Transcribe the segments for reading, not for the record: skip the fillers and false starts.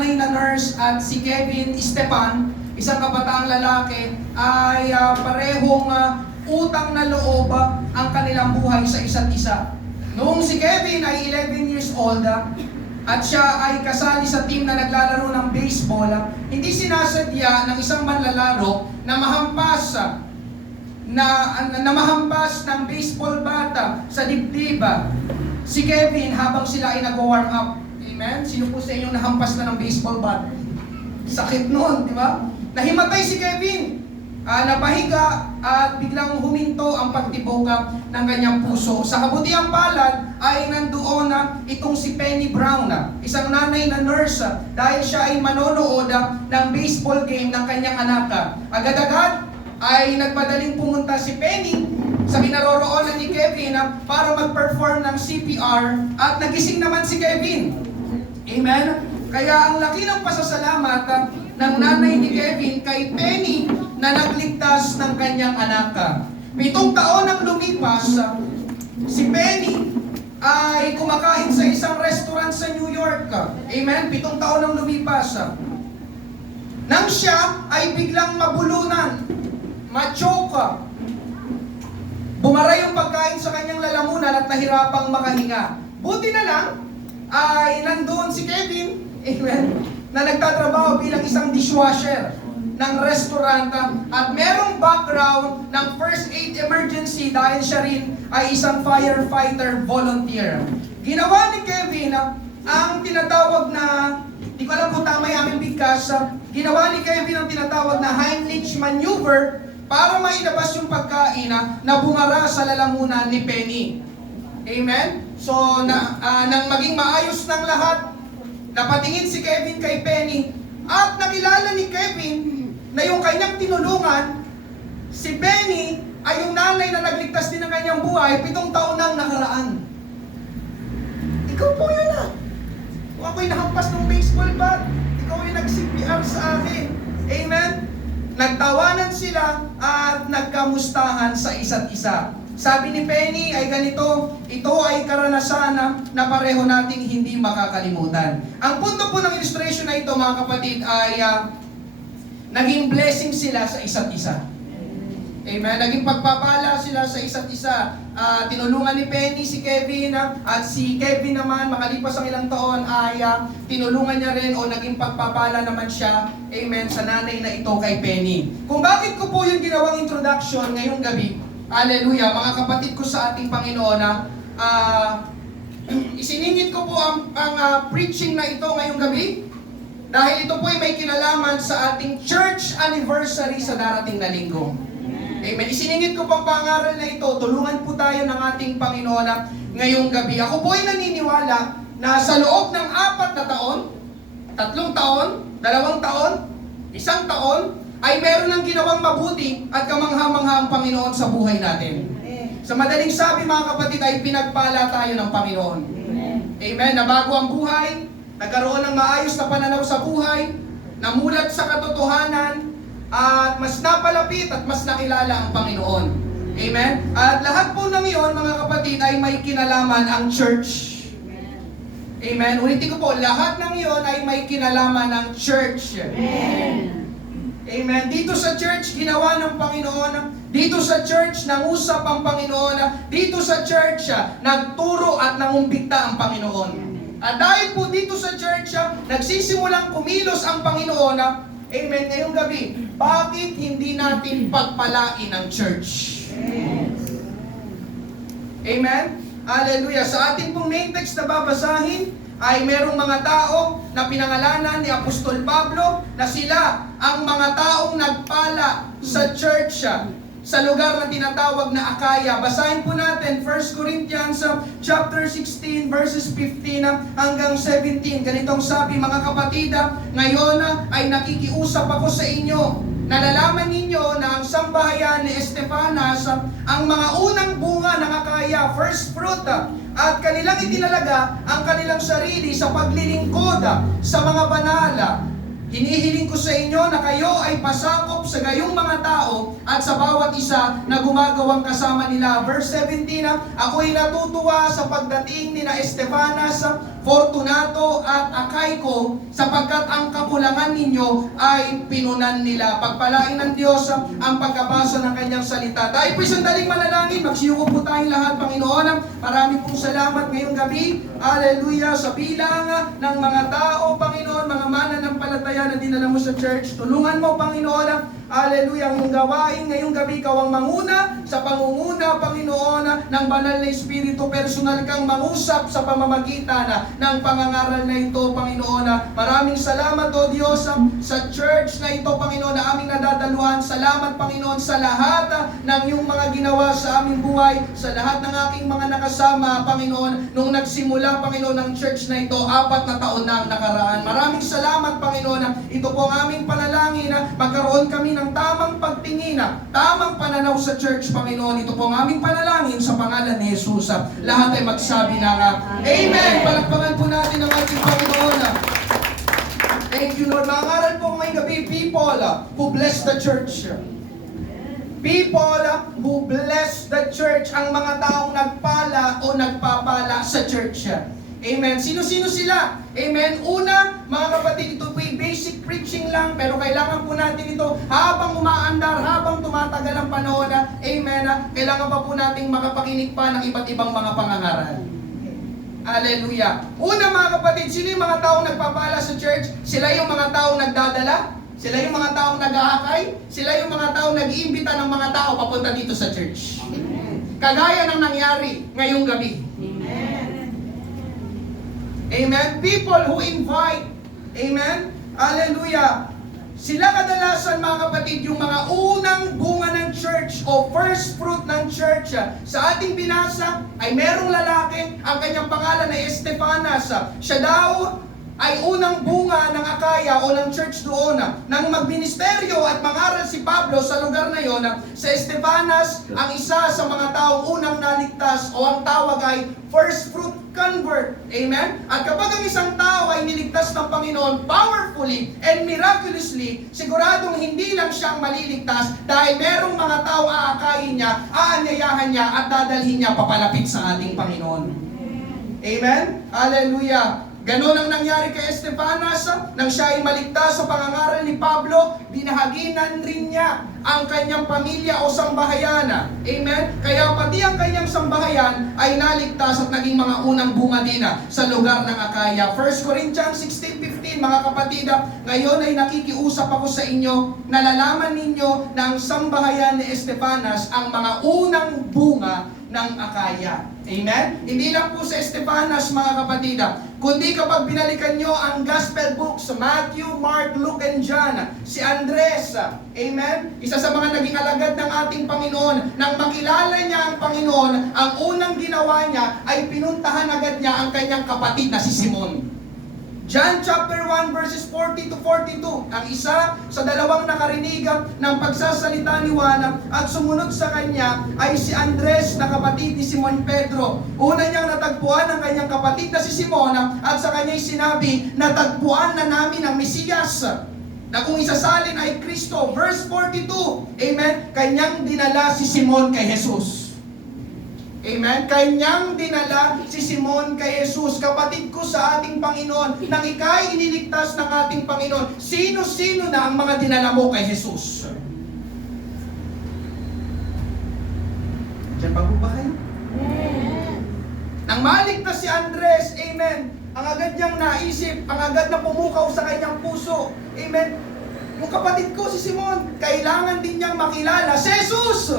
nanay na nurse at si Kevin Esteban, isang kabataang lalaki, ay parehong utang na loob ang kanilang buhay sa isa't isa. Noong si Kevin ay 11 years old at siya ay kasali sa team na naglalaro ng baseball, hindi sinasadya ng isang manlalaro na mahampas ng baseball bat sa dibdib si Kevin habang sila ay nag-warm up. Amen? Sino po sa inyong nahampas na ng baseball bat? Sakit nun, di ba? Nahimatay si Kevin. Napahiga at biglang huminto ang pagtibok ng kanyang puso. Sa kabutihang palad ay nandoon itong si Penny Brown, isang nanay na nurse, dahil siya ay manonood ng baseball game ng kanyang anak. Agad-agad ay nagpadaling pumunta si Penny sa kinaroroonan ni Kevin para mag-perform ng CPR at nagising naman si Kevin. Amen? Kaya ang laki ng pasasalamat ng nanay ni Kevin kay Penny na nagligtas ng kanyang anak. 7 taon ang lumipas, si Penny ay kumakain sa isang restaurant sa New York. Amen? 7 taon ang lumipas. Nang siya ay biglang mabulunan, ma-choke, bumara yung pagkain sa kanyang lalamunan at nahirapang makahinga. Buti na lang ay nandoon si Kevin, amen, na nagtatrabaho bilang isang dishwasher ng restaurant at merong background ng first aid emergency dahil siya rin ay isang firefighter volunteer. Ginawa ni Kevin ang tinatawag na, di ko alam kung tama yung aming bigkas, ginawa ni Kevin ang tinatawag na Heimlich maneuver para mailabas yung pagkain na bumara sa lalamunan ni Penny. Amen? So, nang maging maayos ng lahat, napatingin si Kevin kay Penny at nakilala ni Kevin na yung kanyang tinulungan, si Penny ay yung nanay na nagligtas din ng kanyang buhay 7 taon nang nakaraan. Ikaw po yun Kung ako'y nahampas ng baseball bat, ikaw yung nag-CPR sa akin. Amen? Nagtawanan sila at nagkamustahan sa isa't isa. Sabi ni Penny ay ganito, ito ay karanasan na pareho nating hindi makakalimutan. Ang punto po ng illustration na ito, mga kapatid, ay naging blessing sila sa isa't isa. Amen? Naging pagpapala sila sa isa't isa. Tinulungan ni Penny si Kevin at si Kevin naman, makalipas ang ilang taon, ay tinulungan niya rin o naging pagpapala naman siya, amen, sa nanay na ito kay Penny. Kung bakit ko po yung ginawang introduction ngayong gabi, hallelujah, mga kapatid ko sa ating Panginoon, isiningit ko po ang preaching na ito ngayong gabi dahil ito po ay may kinalaman sa ating church anniversary sa darating na linggo. Amen. Isiningit ko pang pangaral na ito, tulungan po tayo ng ating Panginoon ngayong gabi. Ako po ay naniniwala na sa loob ng 4 na taon, 3 taon, 2 taon, 1 taon, ay meron ng ginawang mabuti at kamangha-mangha ang Panginoon sa buhay natin. Sa madaling sabi, mga kapatid, ay pinagpala tayo ng Panginoon. Amen. Nabago ang buhay, nagkaroon ng maayos na pananaw sa buhay, namulat sa katotohanan, at mas napalapit at mas nakilala ang Panginoon. Amen? At lahat po ng iyon, mga kapatid, ay may kinalaman ang church. Amen? Ulitin ko po, lahat ng iyon ay may kinalaman ang church. Amen? Amen? Dito sa church, ginawa ng Panginoon. Dito sa church, nangusap ang Panginoon. Dito sa church, nagturo at nangumbikta ang Panginoon. At dahil po dito sa church, nagsisimulang kumilos ang Panginoon. Amen. Ngayong gabi, bakit hindi natin pagpalain ang church? Amen? Hallelujah. Sa ating pong main text na babasahin, ay merong mga tao na pinangalanan ni Apostol Pablo na sila ang mga taong nagpala sa church sa lugar na tinatawag na Akaya. Basahin po natin 1 Corinthians chapter 16 verses 15 hanggang 17. Ganitong sabi, mga kapatid, ngayon ay nakikiusap ako sa inyo. Nalalaman ninyo na ang sambahayan ni Estefanas ang mga unang bunga ng Akaya, first fruit, at kanilang itinalaga ang kanilang sarili sa paglilingkod sa mga banal Hinihiling ko sa inyo na kayo ay pasakop sa gayong mga tao at sa bawat isa na gumagawang kasama nila. Verse 17, ako'y natutuwa sa pagdating ni na Estebanas, Fortunato at Akayko sapagkat ang kakulangan ninyo ay pinunan nila. Pagpalain ng Diyos ang pagkabasa ng kanyang salita. Tayo po'y sandaling manalangin. Magsiyuko po tayong lahat, Panginoon. Marami pong salamat ngayong gabi. Hallelujah. Sa bilang ng mga tao, Panginoon, mga mananampalataya na dinala mo sa church. Tulungan mo, Panginoon. Hallelujah. Ang gawain ngayong gabi, ikaw ang manguna sa pangunguna, Panginoon, ng banal na Espiritu. Personal kang mangusap sa pamamagitan ng pangangaral na ito, Panginoon. Maraming salamat, O Diyos, sa church na ito, Panginoon, na aming nadadaluhan. Salamat, Panginoon, sa lahat ng iyong mga ginawa sa aming buhay, sa lahat ng aking mga nakasama, Panginoon, nung nagsimula, Panginoon, ng church na ito, 4 na taon na ang nakaraan. Maraming salamat, Panginoon. Ito po ang aming panalangin, magkaroon kami ng tamang pagtingin, tamang pananaw sa church, Panginoon. Ito po ang aming panalangin sa pangalan ni Jesus. Lahat ay magsabi na Amen! Palakpakan po natin ang ating Panginoon. Thank you, Lord. Mangaral po ngayong gabi, people who bless the church. People who bless the church, ang mga taong nagpala o nagpapala sa church. Amen. Sino-sino sila? Amen. Una, mga kapatid, ito po yung basic preaching lang, pero kailangan po natin ito habang umaandar, habang tumatagal ang panahon. Amen. Kailangan pa po nating makapakinig pa ng iba't ibang mga pangangaral. Hallelujah. Una, mga kapatid, sino yung mga taong nagpapala sa church? Sila yung mga taong nagdadala? Sila yung mga taong nag-aakay? Sila yung mga taong nag-iimbita ng mga tao papunta dito sa church? Kagaya ng nangyari ngayong gabi. Amen? People who invite. Amen? Hallelujah. Sila kadalasan, mga kapatid, yung mga unang bunga ng church o first fruit ng church. Sa ating binasa ay merong lalaki, ang kanyang pangalan ay Estebanas. Siya daw ay unang bunga ng Akaya o ng church doon. Nang magministeryo at mangaral si Pablo sa lugar na yon, sa Estebanas, ang isa sa mga taong unang naligtas o ang tawag ay first fruit convert. Amen? At kapag ang isang tao ay niligtas ng Panginoon powerfully and miraculously, siguradong hindi lang siyang maliligtas dahil merong mga tao aakayin niya, aanyayahan niya at dadalhin niya papalapit sa ating Panginoon. Amen? Hallelujah! Ganon ang nangyari kay Estebanas. Nang siya ay maligtas sa pangangaral ni Pablo, binahaginan rin niya ang kanyang pamilya o sambahayan. Amen? Kaya pati ang kanyang sambahayan ay naligtas at naging mga unang bunga din sa lugar ng Akaya. 1 Corinthians 16:15, mga kapatid, ngayon ay nakikiusap ako sa inyo, nalalaman ninyo na ang sambahayan ni Estebanas ang mga unang bunga ng Akaya. Amen? Hindi lang po sa Estebanas, mga kapatid, kundi kapag binalikan nyo ang Gospel books, Matthew, Mark, Luke, and John, si Andres, amen? Isa sa mga naging alagad ng ating Panginoon. Nang makilala niya ang Panginoon, ang unang ginawa niya ay pinuntahan agad niya ang kanyang kapatid na si Simon. John chapter 1 verses 40 to 42, ang isa sa dalawang nakarinig ng pagsasalita ni Juan at sumunod sa kanya ay si Andres na kapatid ni Simon Pedro. Una niyang natagpuan ang kanyang kapatid na si Simon at sa kanya'y sinabi, natagpuan na namin ang Mesiyas na kung isasalin ay Kristo. Verse 42, amen, kanyang dinala si Simon kay Jesus. Amen? Kanyang dinala si Simon kay Jesus. Kapatid ko sa ating Panginoon, nang ika'y iniligtas ng ating Panginoon, sino-sino na ang mga dinala mo kay Jesus? Diyan pa po ba kayo? Nang maligtas si Andres, amen, ang agad niyang naisip, ang agad na pumukaw sa kanyang puso, amen, yung kapatid ko si Simon, kailangan din niyang makilala si Jesus.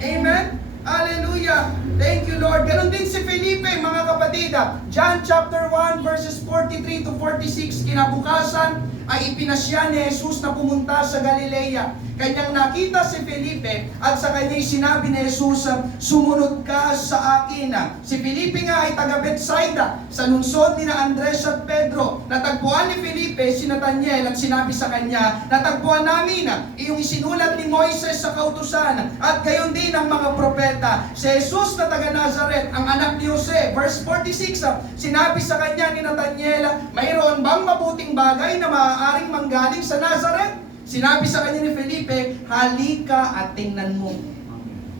Amen? Hallelujah! Thank you, Lord. Ganon din si Felipe, mga kapatid. John chapter 1 verses 43 to 46, kinabukasan ay ipinasya ni Jesus na pumunta sa Galilea. Kanyang nakita si Felipe at sa kanya'y sinabi ni Jesus, sumunod ka sa akin. Si Felipe nga ay taga Bethsaida, sa lungsod ni na Andres at Pedro. Natagpuan ni Felipe si Nathanael at sinabi sa kanya, natagpuan namin iyong isinulat ni Moises sa kautusan at gayon din ang mga propeta. Si Jesus na na taga Nazareth, ang anak ni Jose. Verse 46, sinabi sa kanya ni Nathaniel, mayroon bang mabuting bagay na maaaring manggaling sa Nazareth? Sinabi sa kanya ni Felipe, halika at tingnan mo.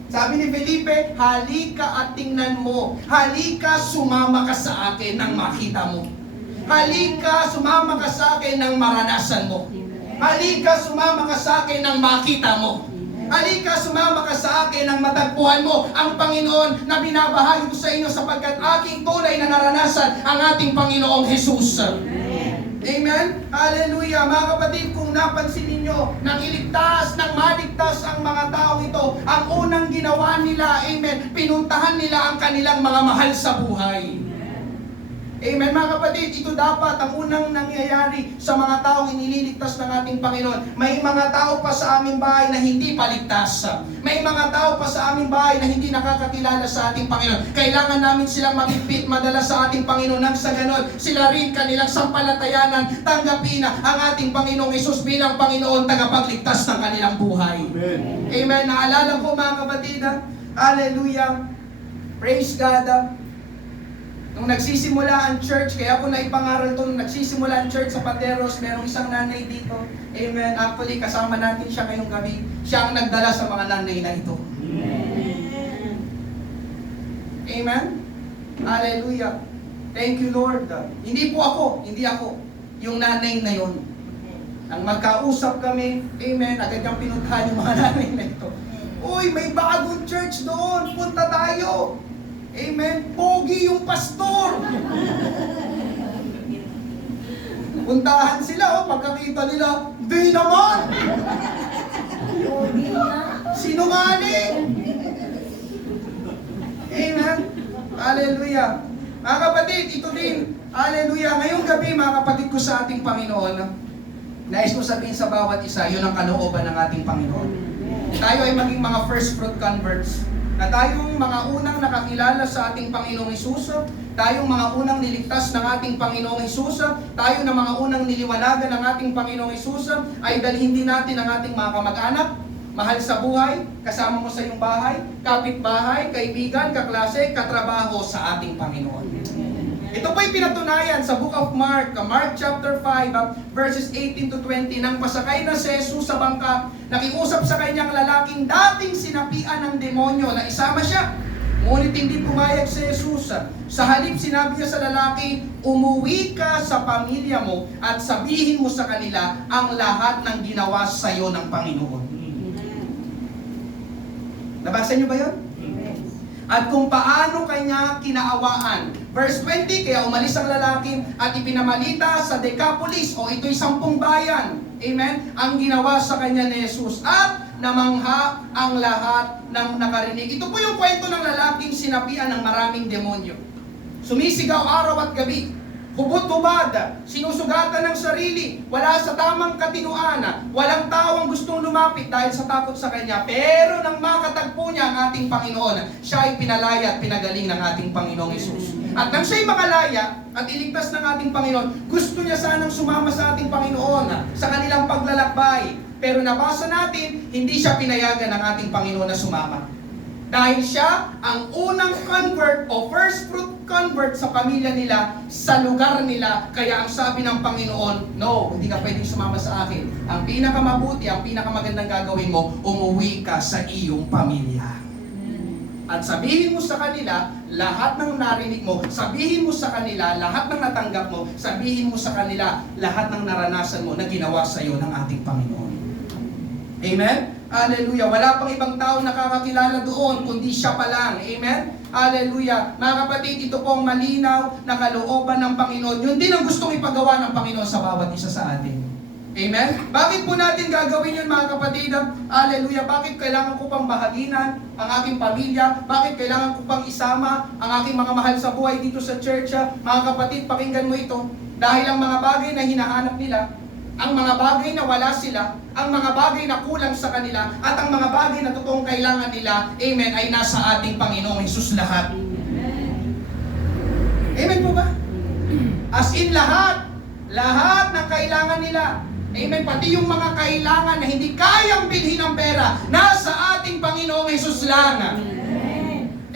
Sabi ni Felipe, halika at tingnan mo. Halika, sumama ka sa akin nang makita mo. Halika, sumama ka sa akin nang maranasan mo. Halika, sumama ka sa akin nang makita mo. Halika, sumama ka sa akin nang matagpuan mo ang Panginoon na binabahagi ko sa inyo sapagkat aking tunay na naranasan ang ating Panginoong Jesus. Amen? Hallelujah! Mga kapatid, kung napansin ninyo, nang iligtas, nang maligtas ang mga tao ito, ang unang ginawa nila, amen, pinuntahan nila ang kanilang mga mahal sa buhay. Amen, mga kapatid, ito dapat ang unang nangyayari sa mga taong inililigtas ng ating Panginoon. May mga tao pa sa aming bahay na hindi paligtas. May mga tao pa sa aming bahay na hindi nakakakilala sa ating Panginoon. Kailangan namin silang mabitbit, madala sa ating Panginoon nang sa ganon, sila rin kanilang sampalatayanan, tanggapin na ang ating Panginoong Hesus bilang Panginoon tagapagligtas ng kanilang buhay. Amen. Amen. Naalala ko, mga kapatid, hallelujah, praise God. Nung nagsisimula ang church, kaya ako na ipangaral to, nung nagsisimula ang church sa Pateros, merong isang nanay dito. Amen. Actually, kasama natin siya ngayong gabi. Siya ang nagdala sa mga nanay na ito. Amen. Amen. Hallelujah. Thank you, Lord. Hindi po ako, hindi ako. Yung nanay na yon. Nang magkausap kami, amen, agad kang pinuntahan yung mga nanay na ito. Uy, may bagong church doon, punta tayo. Amen. Pogi yung pastor. Puntahan sila, pagkakita nila, di naman. Sinungaling. Amen. Hallelujah. Mga kapatid, ito din. Hallelujah. Ngayong gabi, mga kapatid ko sa ating Panginoon, nais ko sabihin sa bawat isa, yun ang kalooban ng ating Panginoon. Tayo ay maging mga first fruit converts. Na tayong mga unang nakakilala sa ating Panginoong Hesus, tayong mga unang niligtas ng ating Panginoong Hesus, tayo na mga unang niliwanagan ng ating Panginoong Hesus, ay dalhin din natin ang ating mga kamag-anak, mahal sa buhay, kasama mo sa iyong bahay, kapitbahay, kaibigan, kaklase, katrabaho sa ating Panginoon. Ito po'y pinatunayan sa Book of Mark, Mark chapter 5, verses 18 to 20, nang pasakay na si Jesus sa bangka, nakiusap sa kanyang lalaking dating sinapian ng demonyo na isama siya. Ngunit hindi pumayag si Jesus. Sa halip sinabi niya sa lalaki, umuwi ka sa pamilya mo at sabihin mo sa kanila ang lahat ng ginawa sa iyo ng Panginoon. Nabasa niyo ba yun? At kung paano kanya kinaawaan. Verse 20, kaya umalis ang lalaki at ipinamalita sa Decapolis, o ito'y 10 bayan. Amen? Ang ginawa sa kanya ni Jesus. At namangha ang lahat ng nakarinig. Ito po yung kwento ng lalaking sinapian ng maraming demonyo. Sumisigaw araw at gabi. Hubot-hubad, sinusugatan ng sarili, wala sa tamang katinuan, walang tao ang gustong lumapit dahil sa takot sa kanya. Pero nang makatagpo niya ang ating Panginoon, siya ay pinalaya at pinagaling ng ating Panginoong Hesus. At nang siya'y makalaya at iligtas ng ating Panginoon, gusto niya sanang sumama sa ating Panginoon sa kanilang paglalakbay. Pero nabasa natin, hindi siya pinayagan ng ating Panginoon na sumama. Dahil siya ang unang convert o first fruit convert sa pamilya nila, sa lugar nila. Kaya ang sabi ng Panginoon, no, hindi ka pwedeng sumama sa akin. Ang pinakamabuti, ang pinakamagandang gagawin mo, umuwi ka sa iyong pamilya. At sabihin mo sa kanila, lahat ng narinig mo, sabihin mo sa kanila, lahat ng natanggap mo, sabihin mo sa kanila, lahat ng naranasan mo na ginawa sa iyo ng ating Panginoon. Amen? Hallelujah. Wala pang ibang tao nakakakilala doon, kundi siya pa lang. Amen? Hallelujah. Mga kapatid, ito po ang malinaw na kalooban ng Panginoon. Yun din ang gustong ipagawa ng Panginoon sa bawat isa sa atin. Amen? Bakit po natin gagawin yun, mga kapatid? Hallelujah. Bakit kailangan ko pang bahaginan ang aking pamilya? Bakit kailangan ko pang isama ang aking mga mahal sa buhay dito sa church? Mga kapatid, pakinggan mo ito. Dahil ang mga bagay na hinahanap nila, ang mga bagay na wala sila, ang mga bagay na kulang sa kanila, at ang mga bagay na totoong kailangan nila, amen, ay nasa ating Panginoong Hesus lahat. Amen po ba? As in lahat ng kailangan nila. Amen, pati yung mga kailangan na hindi kayang bilhin ng pera, nasa ating Panginoong Hesus lang.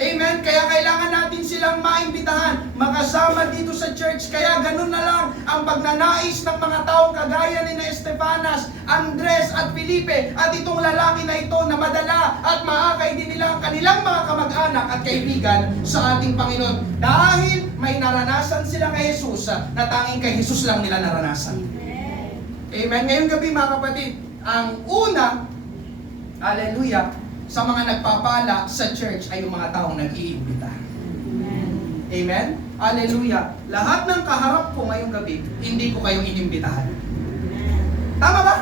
Amen? Kaya kailangan natin silang maimbitahan, makasama dito sa church. Kaya ganun na lang ang pagnanais ng mga taong kagaya ni Estefanas, Andres at Felipe, at itong lalaki na ito na madala at maakay din nila ang kanilang mga kamag-anak at kaibigan sa ating Panginoon. Dahil may naranasan sila kay Jesus na tanging kay Jesus lang nila naranasan. Amen? Ngayong gabi mga kapatid, ang una, hallelujah, sa mga nagpapala sa church ay yung mga taong nag-iimbita. Amen? Hallelujah. Lahat ng kaharap ko ngayong gabi, hindi ko kayo inimbitahan. Tama ba?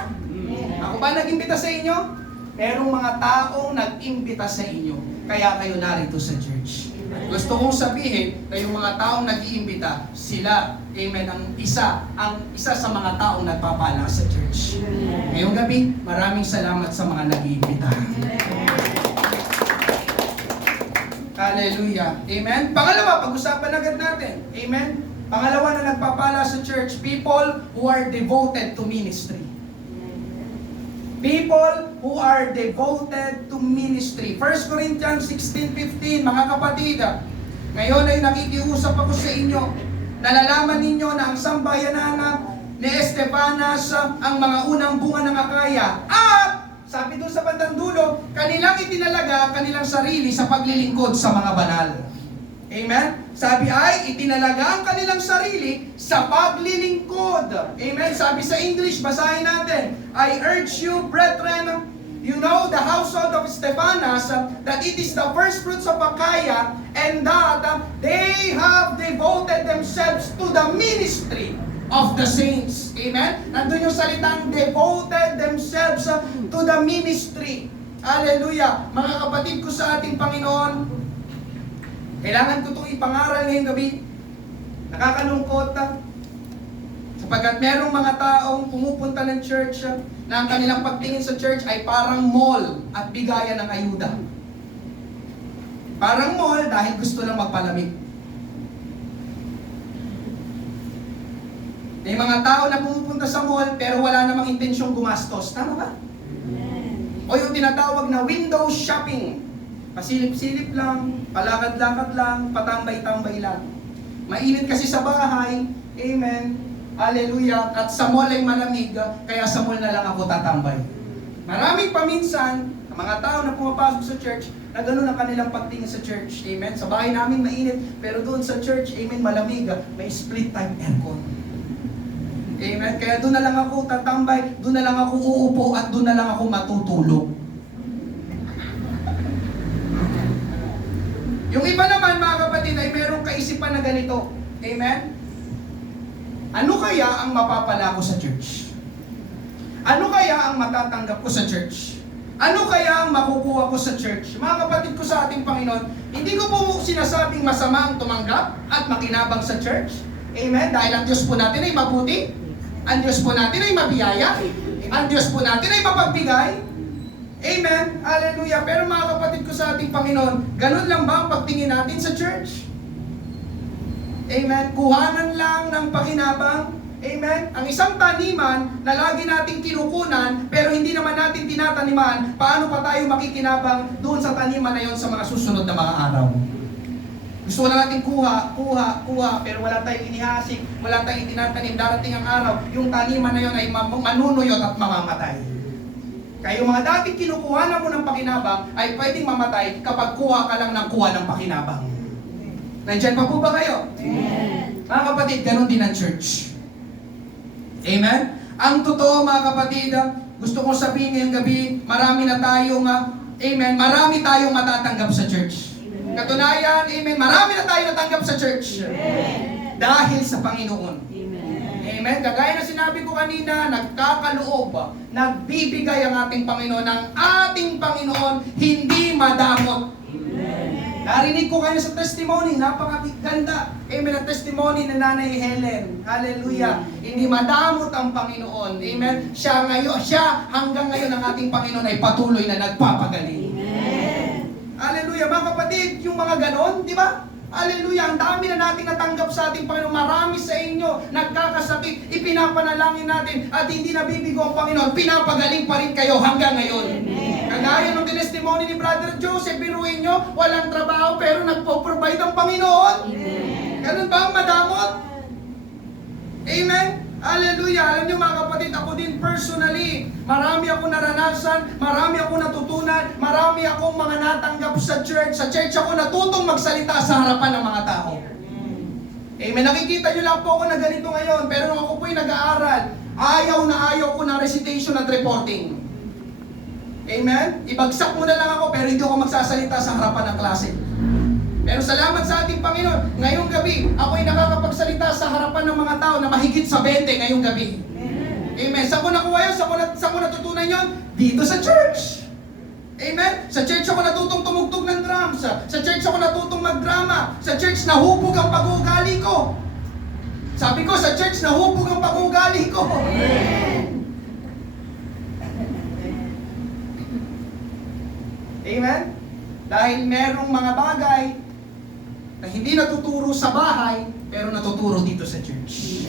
Ako ba nag-imbita sa inyo? Merong mga taong nag-imbita sa inyo, kaya kayo narito sa church. Gusto kong sabihin na yung mga taong nag-iimbita, sila, amen, ang isa sa mga taong nagpapala sa church. Ngayong gabi, maraming salamat sa mga nag-iimbita. Hallelujah. Amen. Pangalawa, pag-usapan agad natin. Amen. Pangalawa na nagpapala sa church, people who are devoted to ministry. People who are devoted to ministry. 1 Corinthians 16:15, mga kapatid, ngayon ay nakikiusap ako sa inyo. Nalalaman ninyo na ang sambayanan ni Estefanas ang mga unang bunga ng Akaya. At sabi doon sa bandang dulo, kanilang itinalaga kanilang sarili sa paglilingkod sa mga banal. Amen? Sabi ay, itinalaga ang kanilang sarili sa paglilingkod. Amen? Sabi sa English, basahin natin, I urge you, brethren, you know the household of Stephanas, that it is the first fruits of Achaia, and that they have devoted themselves to the ministry of the saints. Amen? Nandun yung salitang devoted themselves to the ministry. Hallelujah. Mga kapatid ko sa ating Panginoon, kailangan ko itong ipangaral ngayong gabi. Nakakalungkot sapagkat merong mga taong pumupunta ng church na ang kanilang pagtingin sa church ay parang mall at bigayan ng ayuda. Parang mall dahil gusto lang magpalamig. May mga tao na pumupunta sa mall pero wala namang intensyong gumastos. Tama ba? O yung tinatawag na window shopping. Pasilip-silip lang, palakad-lakad lang, patambay-tambay lang. Mainit kasi sa bahay, amen, hallelujah, at sa mall ay malamig, kaya sa mall na lang ako tatambay. Maraming paminsan, mga tao na pumapasok sa church, na gano'n ang kanilang pagtingin sa church, amen. Sa bahay namin mainit, pero doon sa church, amen, malamig, may split type aircon. Amen, kaya doon na lang ako tatambay, doon na lang ako uupo, at doon na lang ako matutulog. Yung iba naman, mga kapatid, ay merong kaisipan na ganito. Amen? Ano kaya ang mapapala ko sa church? Ano kaya ang matatanggap ko sa church? Ano kaya ang makukuha ko sa church? Mga kapatid ko sa ating Panginoon, hindi ko po sinasabing masama ang tumanggap at makinabang sa church. Amen? Dahil ang Diyos po natin ay mabuti. Ang Diyos po natin ay mabiyaya. Ang Diyos po natin ay mapagbigay. Amen. Hallelujah. Pero mga kapatid ko sa ating Panginoon, ganun lang ba ang pagtingin natin sa church? Amen. Kuhanan lang ng pakinabang. Amen. Ang isang taniman na lagi nating kinukunan pero hindi naman natin tinataniman, paano pa tayo makikinabang doon sa taniman na yon sa mga susunod na mga araw? Gusto na natin kuha, pero wala tayong inihasik, wala tayong itinatanim. Darating ang araw, yung taniman na yon ay manunuyot at mamamatay. Kaya yung mga dating kinukuha mo ng pakinabang ay pwedeng mamatay kapag kuha ka lang ng kuha ng pakinabang. Nandiyan pa po ba kayo? Amen. Mga kapatid, ganun din ang church. Amen? Ang totoo mga kapatid, gusto kong sabihin ngayong gabi, marami na tayong, amen, marami tayong matatanggap sa church. Katunayan, amen, marami na tayong natanggap sa church. Amen. Dahil sa Panginoon. Amen. Kagaya na sinabi ko kanina, nagkakaloob, nagbibigay ang ating Panginoon. Ang ating Panginoon hindi madamot. Amen. Narinig ko kayo sa testimony, napakaganda. Amen. Ang testimony ng Nanay Helen. Hallelujah. Hindi madamot ang Panginoon. Amen. Siya hanggang ngayon ang ating Panginoon ay patuloy na nagpapagaling. Amen. Hallelujah. Mga kapatid, yung mga ganon, di ba? Hallelujah! Ang dami na natin natanggap sa ating Panginoon. Marami sa inyo nagkakasakit, ipinapanalangin natin at hindi nabibigo ang Panginoon. Pinapagaling pa rin kayo hanggang ngayon. Amen. Kagaya ng testimony ni Brother Joseph, biruin nyo, walang trabaho pero nagpo-provide ang Panginoon. Ganun ba ang madamot? Amen? Hallelujah! Alam niyo mga kapatid, ako din personally, marami akong naranasan, marami akong natutunan, marami akong mga natanggap sa church. Sa church ako natutong magsalita sa harapan ng mga tao. Amen? Nakikita niyo lang po ako na ganito ngayon, pero nung ako po'y nag-aaral, ayaw ko ng recitation at reporting. Amen? Ibagsak mo na lang ako, pero hindi ako magsasalita sa harapan ng klase. Pero salamat sa ating Panginoon, ngayong gabi, ako'y nakakapagsalita sa harapan ng mga tao na mahigit sa 20 ngayong gabi. Amen. Saan ko nakuha yun? Saan ko natutunan yun? Dito sa church. Amen. Sa church ako natutong tumugtog ng drums. Sa church ako natutong magdrama. Sa church nahubog ang pag-uugali ko. Sabi ko, sa church nahubog ang pag-uugali ko. Amen. Dahil merong mga bagay na hindi natuturo sa bahay, pero natuturo dito sa church.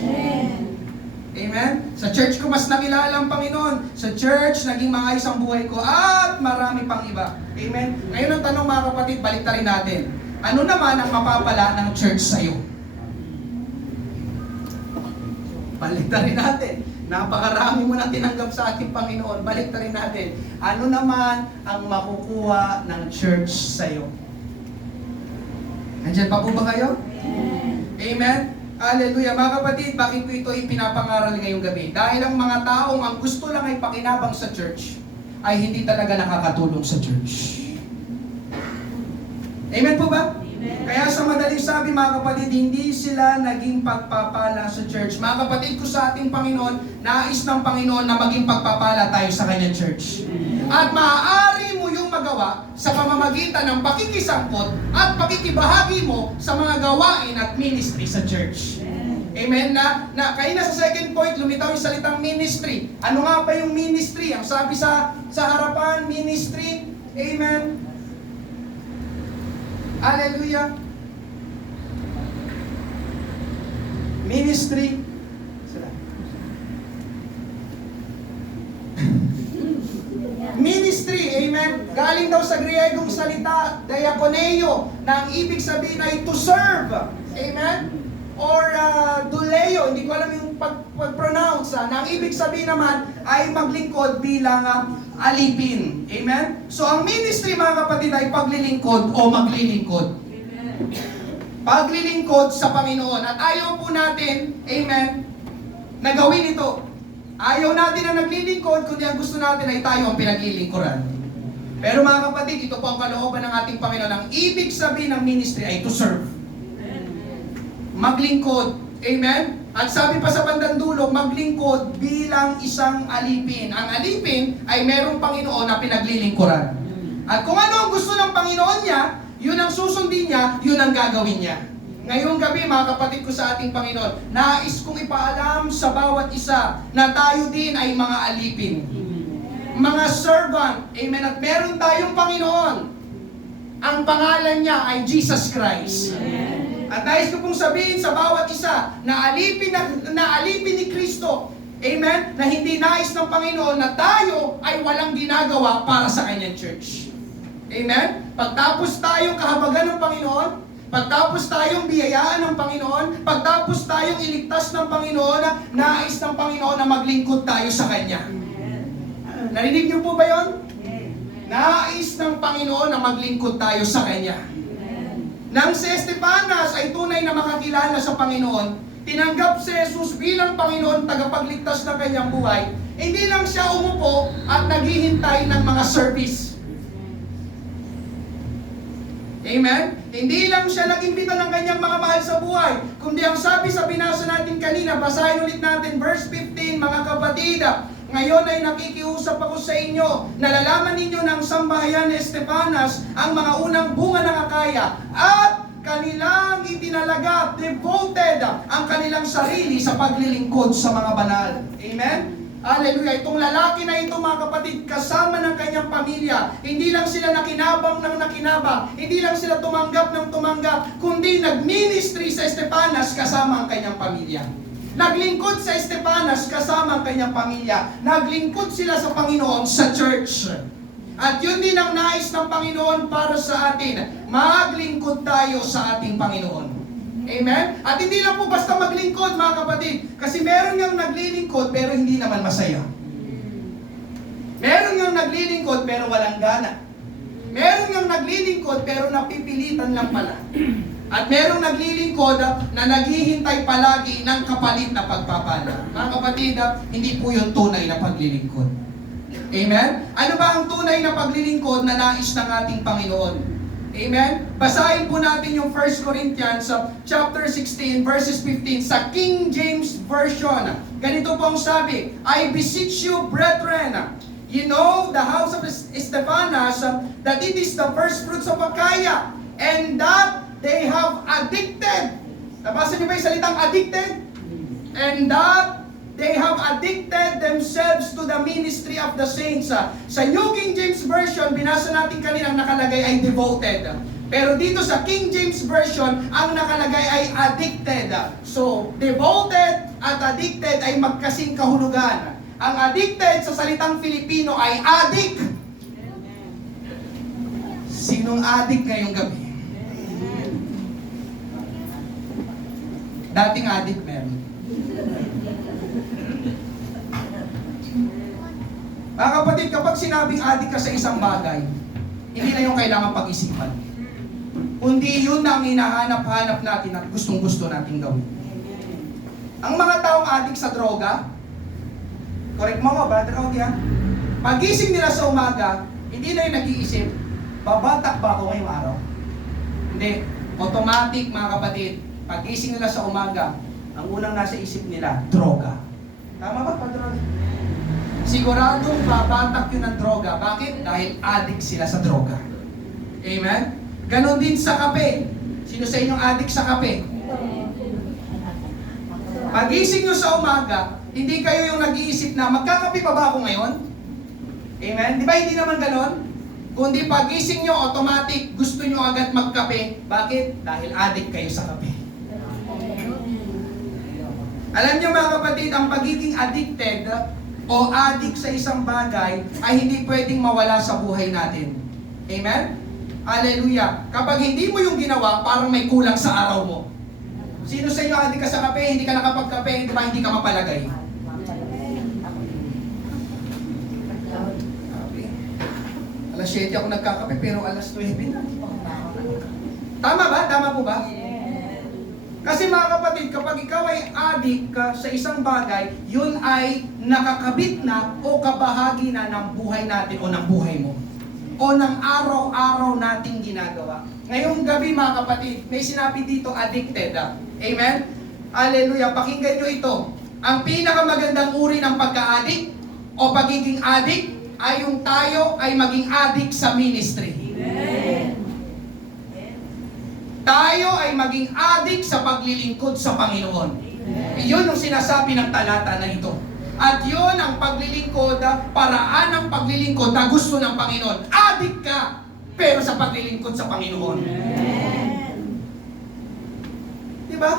Amen? Sa church ko mas nakilala ang Panginoon. Sa church, naging maayos ang buhay ko. At marami pang iba. Amen? Ngayon ang tanong mga kapatid, baliktarin natin. Ano naman ang mapapala ng church sa'yo? Baliktarin natin. Napakarami mo na tinanggap sa ating Panginoon. Baliktarin natin. Ano naman ang makukuha ng church sa'yo? Nandiyan pa po ba kayo? Amen? Hallelujah. Mga kapatid, bakit ko ito ipinapangaral ngayong gabi? Dahil ang mga taong ang gusto lang ay pakinabang sa church, ay hindi talaga nakakatulong sa church. Amen po ba? Amen. Kaya sa madaling sabi mga kapatid, hindi sila naging pagpapala sa church. Mga kapatid ko sa ating Panginoon, nais ng Panginoon na maging pagpapala tayo sa kanyang church. At maaari mo yung magawa sa pamamagitan ng pakikisangkot at pakikibahagi mo sa mga gawain at ministry sa church. Amen? Kaya na sa second point, lumitaw yung salitang ministry. Ano nga ba yung ministry? Ang sabi sa harapan, ministry. Amen? Hallelujah. Ministry. Ministry, amen. Galing daw sa Griegong salita, diakoneo, na ang ibig sabihin ay to serve. Amen. Or duleo, hindi ko alam yung pag-pronounce. Na ang ibig sabihin naman ay maglingkod bilang alipin. Amen. So ang ministry mga kapatid ay paglilingkod o maglilingkod. Amen. Paglilingkod sa Panginoon. At ayaw po natin, amen, na gawin ito. Ayaw natin na naglilingkod, kundi ang gusto natin ay tayo ang pinaglilingkuran. Pero mga kapatid, ito po ang kalooban ng ating Panginoon. Ang ibig sabihin ng ministry ay to serve. Maglingkod. Amen? At sabi pa sa bandang dulo, maglingkod bilang isang alipin. Ang alipin ay merong Panginoon na pinaglilingkuran. At kung ano ang gusto ng Panginoon niya, yun ang susundin niya, yun ang gagawin niya. Ngayong gabi, mga kapatid ko sa ating Panginoon, nais kong ipaalam sa bawat isa na tayo din ay mga alipin. Mga servant. Amen. At meron tayong Panginoon. Ang pangalan niya ay Jesus Christ. At nais ko pong sabihin sa bawat isa na alipin ni Kristo. Amen. Na hindi nais ng Panginoon na tayo ay walang ginagawa para sa kanyang church. Amen. Pagtapos tayong kahabagan ng Panginoon, pagtapos tayong biyayaan ng Panginoon, pagtapos tayong iligtas ng Panginoon, nais ng Panginoon na maglingkod tayo sa Kanya. Narinig niyo po ba yun? Nais ng Panginoon na maglingkod tayo sa Kanya. Nang si Estepanas ay tunay na makakilala sa Panginoon, tinanggap si Jesus bilang Panginoon tagapagligtas ng kanyang buhay, hindi lang siya umupo at naghihintay ng mga service. Amen? Hindi lang siya nag-imbita ng kanyang mga mahal sa buhay, kundi ang sabi sa binasa natin kanina, basahin ulit natin verse 15, mga kapatid, ngayon ay nakikiusap ako sa inyo, nalalaman ninyo ng sambahayan ni Estepanas ang mga unang bunga ng Akaya, at kanilang itinalaga, devoted ang kanilang sarili sa paglilingkod sa mga banal. Amen? Hallelujah. Itong lalaki na ito, mga kapatid, kasama ng kanyang pamilya. Hindi lang sila nakinabang ng nakinabang. Hindi lang sila tumanggap ng tumanggap. Kundi nag-ministry sa Estepanas kasama ang kanyang pamilya. Naglingkod sa Estepanas kasama ang kanyang pamilya. Naglingkod sila sa Panginoon sa church. At yun din ang nais ng Panginoon para sa atin. Maglingkod tayo sa ating Panginoon. Amen? At hindi lang po basta maglingkod, mga kapatid. Kasi meron ngang naglilingkod pero hindi naman masaya. Meron ngang naglilingkod pero walang gana. Meron ngang naglilingkod pero napipilitan lang pala. At merong naglilingkod na naghihintay palagi ng kapalit na pagpapala. Mga kapatid, hindi po yung tunay na paglilingkod. Amen? Ano ba ang tunay na paglilingkod na nais ng ating Panginoon? Amen? Basahin po natin yung 1 Corinthians chapter 16 verses 15 sa King James Version. Ganito po ang sabi, I beseech you, brethren, you know the house of Stephanas, that it is the first fruits of Achaia, and that they have addicted. Nabasa niyo ba yung salitang addicted? And that they have addicted themselves to the ministry of the saints. Sa New King James Version, binasa natin kaninang nakalagay ay devoted. Pero dito sa King James Version, ang nakalagay ay addicted. So, devoted at addicted ay magkasing kahulugan. Ang addicted sa salitang Filipino ay addict. Sinong addict ngayong gabi? Dating addict meron. Mga kapatid, kapag sinabing addict ka sa isang bagay, hindi na yung kailangan pag-isipan. Kundi yun na ang hinahanap-hanap natin at gustong-gusto natin gawin. Ang mga taong addict sa droga, correct mo ba, Brother Audi, ha? Pagising nila sa umaga, hindi na yung nag-iisip, babatak ba ako ngayong araw? Hindi. Automatic, mga kapatid, pagising nila sa umaga, ang unang nasa isip nila, droga. Tama ba, Brother Audi? Siguradong babatak yun ng droga. Bakit? Dahil addict sila sa droga. Amen? Ganon din sa kape. Sino sa inyong addict sa kape? Pagising nyo sa umaga, hindi kayo yung nag-iisip na magkakape pa ba ako ngayon? Amen? Di ba hindi naman ganon? Kundi pagising nyo, automatic, gusto nyo agad magkape. Bakit? Dahil addict kayo sa kape. Alam nyo mga kapatid, ang pagiging addicted o addict sa isang bagay ay hindi pwedeng mawala sa buhay natin. Amen? Hallelujah. Kapag hindi mo yung ginawa, parang may kulang sa araw mo. Sino sa inyo addict ka sa kape, hindi ka nakapagkape, di ba hindi ka mapalagay? Alas 7 ako nagkakape, pero alas 9 na. Tama ba? Tama po ba? Kasi mga kapatid, kapag ikaw ay addict ka sa isang bagay, yun ay nakakabit na o kabahagi na ng buhay natin o ng buhay mo. O ng araw-araw nating ginagawa. Ngayong gabi mga kapatid, may sinabi dito addicted. Amen? Hallelujah. Pakinggan nyo ito. Ang pinakamagandang uri ng pagka-addict o pagiging addict ay yung tayo ay maging addict sa ministry. Amen. Tayo ay maging addict sa paglilingkod sa Panginoon. Iyon ang sinasabi ng talata na ito. At yun ang paglilingkod, paraan ng paglilingkod na gusto ng Panginoon. Addict ka, pero sa paglilingkod sa Panginoon. Diba?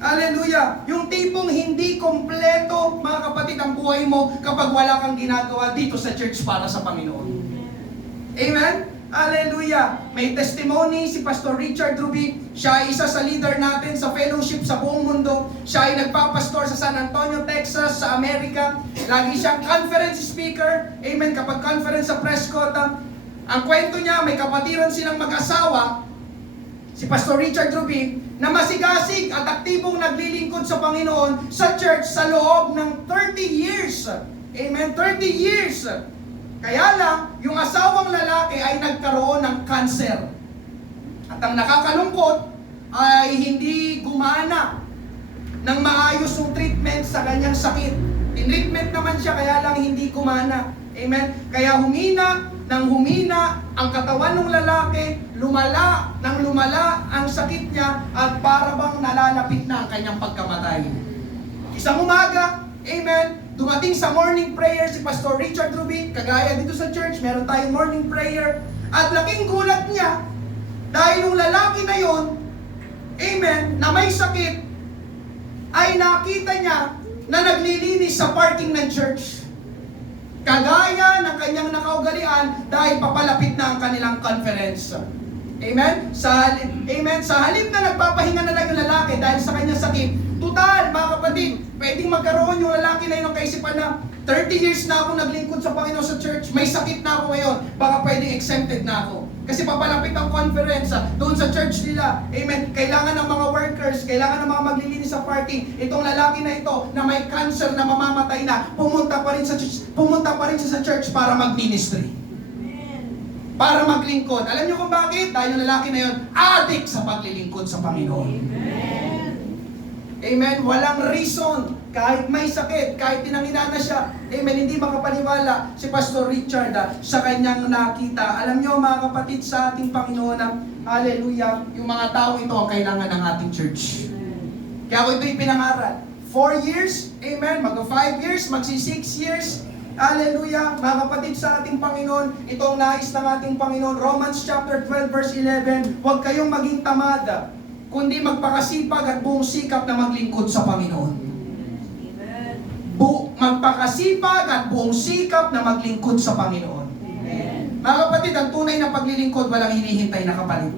Hallelujah! Yung tipong hindi kompleto, mga kapatid, ang buhay mo kapag wala kang ginagawa dito sa church para sa Panginoon. Amen? Hallelujah! May testimony si Pastor Richard Ruby. Siya ay isa sa leader natin sa fellowship sa buong mundo. Siya ay nagpapastor sa San Antonio, Texas, sa Amerika. Lagi siyang conference speaker. Amen. Kapag conference sa Prescott, ang kwento niya, may kapatiran silang mag-asawa, si Pastor Richard Ruby, na masigasig at aktibong naglilingkod sa Panginoon sa church sa loob ng 30 years. Amen. 30 years. Kaya lang, yung asawang lalaki ay nagkaroon ng cancer. At ang nakakalungkot ay hindi gumana ng maayos yung treatment sa kanyang sakit. Tinreatment naman siya, kaya lang hindi gumana. Amen? Kaya humina ang katawan ng lalaki, lumala ang sakit niya, at para bang nalalapit na ang kanyang pagkamatay. Isang umaga, amen, dumating sa morning prayer si Pastor Richard Ruby, kagaya dito sa church, meron tayong morning prayer, at laking gulat niya, dahil yung lalaki na yon, amen, na may sakit, ay nakita niya na naglilinis sa parking ng church. kagaya ng kanyang nakaugalian dahil papalapit na ang kanilang conference. Amen? Amen? Sa halip na nagpapahinga na lang yung lalaki dahil sa kanyang sakit, total, mga kapatid, pwedeng magkaroon yung lalaki na yun ng kaisipan na 30 years na ako naglingkod sa Panginoon sa church, may sakit na ako ngayon, baka pwedeng exempted na ako. Kasi papalapit ang conference doon sa church nila. Amen? Kailangan ng mga workers, kailangan ng mga maglilinis sa parking. Itong lalaki na ito na may cancer na mamamatay na, pumunta pa rin siya sa church para mag-ministry. Para maglingkod. Alam niyo kung bakit? Dahil yung lalaki na yun, addict sa paglilingkod sa Panginoon. Amen? Walang reason. Kahit may sakit, kahit tinangina na siya, amen, hindi makapaniwala si Pastor Richard sa kanyang nakita. Alam niyo mga kapatid sa ating Panginoon, hallelujah, yung mga tao ito ang kailangan ng ating church. Kaya ako ito'y pinangaral. 4 years, amen, mag-5 years, magsi-6 years, hallelujah, mga kapatid sa ating Panginoon, itong nais ng ating Panginoon, Romans chapter 12 verse 11, huwag kayong maging tamad, kundi magpakasipag at buong sikap na maglingkod sa Panginoon. Magpakasipag at buong sikap na maglingkod sa Panginoon. Mga kapatid, ang tunay na paglilingkod, walang hinihintay na kapalit.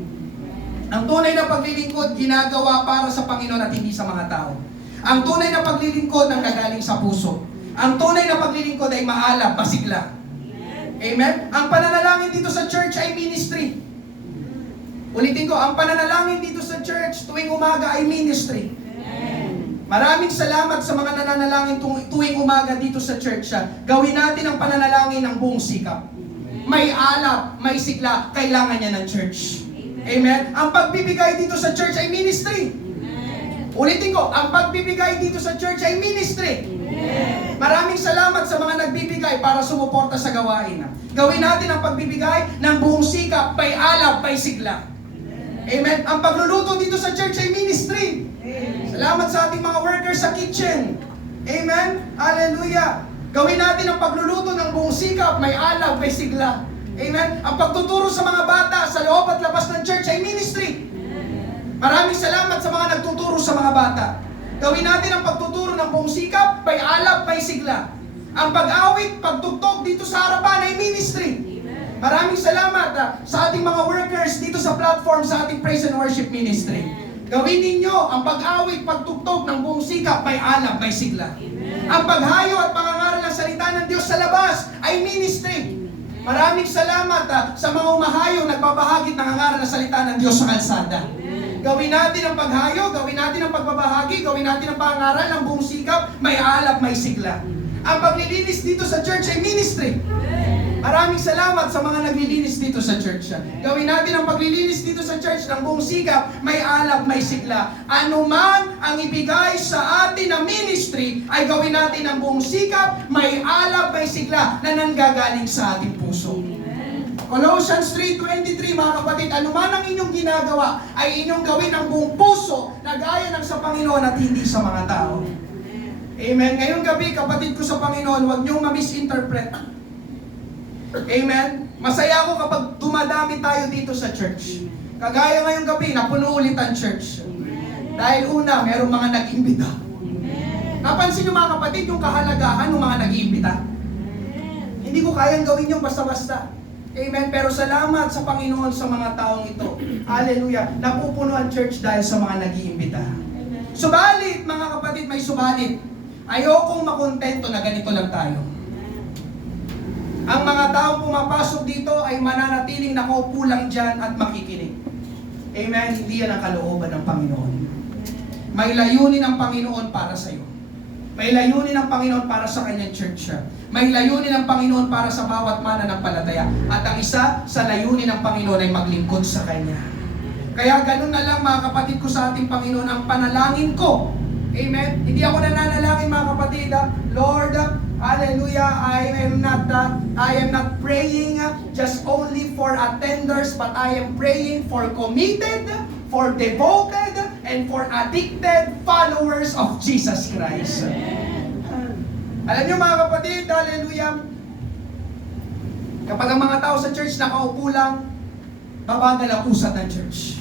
Ang tunay na paglilingkod, ginagawa para sa Panginoon at hindi sa mga tao. Ang tunay na paglilingkod ang nagaling sa puso. Ang tunay na paglilingkod ay maalab, masigla. Amen? Ang pananalangin dito sa church ay ministry. Ulitin ko, ang pananalangin dito sa church tuwing umaga ay ministry. Maraming salamat sa mga nananalangin tuwing umaga dito sa church. Gawin natin ang pananalangin ng buong sikap. May alab, may sigla, kailangan niya ng church. Amen? Ang pagbibigay dito sa church ay ministry. Ulitin ko, ang pagbibigay dito sa church ay ministry. Maraming salamat sa mga nagbibigay para sumuporta sa gawain. Gawin natin ang pagbibigay ng buong sikap, may alab, may sigla. Amen? Ang pagluluto dito sa church ay ministry. Salamat sa ating mga workers sa kitchen. Amen? Hallelujah. Gawin natin ang pagluluto ng buong sikap, may alab, may sigla. Amen? Ang pagtuturo sa mga bata sa loob at labas ng church ay ministry. Maraming salamat sa mga nagtuturo sa mga bata. Gawin natin ang pagtuturo ng buong sikap, may alab, may sigla. Ang pag-awit, pagtugtog dito sa harapan ay ministry. Maraming salamat sa ating mga workers dito sa platform sa ating praise and worship ministry. Gawin ninyo ang pag-awit, pagtugtog ng buong sikap, may alab, may sigla. Ang paghayo at pangangaral ng salita ng Diyos sa labas ay ministry. Maraming salamat sa mga umahayo, nagbabahagi at nangangaral ng salita ng Diyos sa kalsada. Gawin natin ang paghayo, gawin natin ang pagbabahagi, gawin natin ang pangangaral ng buong sikap, may alab, may sigla. Ang paglilinis dito sa church ay ministry. Maraming salamat sa mga naglilinis dito sa church. Gawin natin ang paglilinis dito sa church ng buong sikap, may alab, may sigla. Ano man ang ibigay sa atin na ministry, ay gawin natin ang buong sikap, may alab, may sigla na nanggagaling sa ating puso. Colossians 3:23, mga kapatid, ano man ang inyong ginagawa, ay inyong gawin ang buong puso na gaya ng sa Panginoon at hindi sa mga tao. Amen. Ngayong gabi, kapatid ko sa Panginoon, huwag niyong ma-misinterpret. Amen? Masaya ako kapag dumadami tayo dito sa church. Kagaya ngayong gabi, napuno ulit ang church. Dahil una, merong mga nag-imbita. Napansin niyo mga kapatid, yung kahalagahan ng mga nag-iimbita. Hindi ko kayang gawin yung basta-basta. Amen? Pero salamat sa Panginoon sa mga taong ito. Hallelujah. Napupuno ang church dahil sa mga nag-iimbita. Subalit, mga kapatid, may subalit. Ayokong makontento na ganito lang tayo. Ang mga taong pumapasok dito ay mananatiling nakaupo lang dyan at makikinig. Amen? Hindi yan ang kalooban ng Panginoon. May layunin ang Panginoon para sa iyo. May layunin ang Panginoon para sa kanyang church. May layunin ang Panginoon para sa bawat mananampalataya. At ang isa sa layunin ng Panginoon ay maglingkod sa Kanya. Kaya ganun na lang mga kapatid ko sa ating Panginoon ang panalangin ko. Amen? Hindi ako nananalangin mga kapatid. Lord, hallelujah, I am not praying just only for attenders, but I am praying for committed, for devoted, and for addicted followers of Jesus Christ. Alam niyo mga kapatid, hallelujah, kapag ang mga tao sa church nakaupo lang, mabagal ang usad ng church.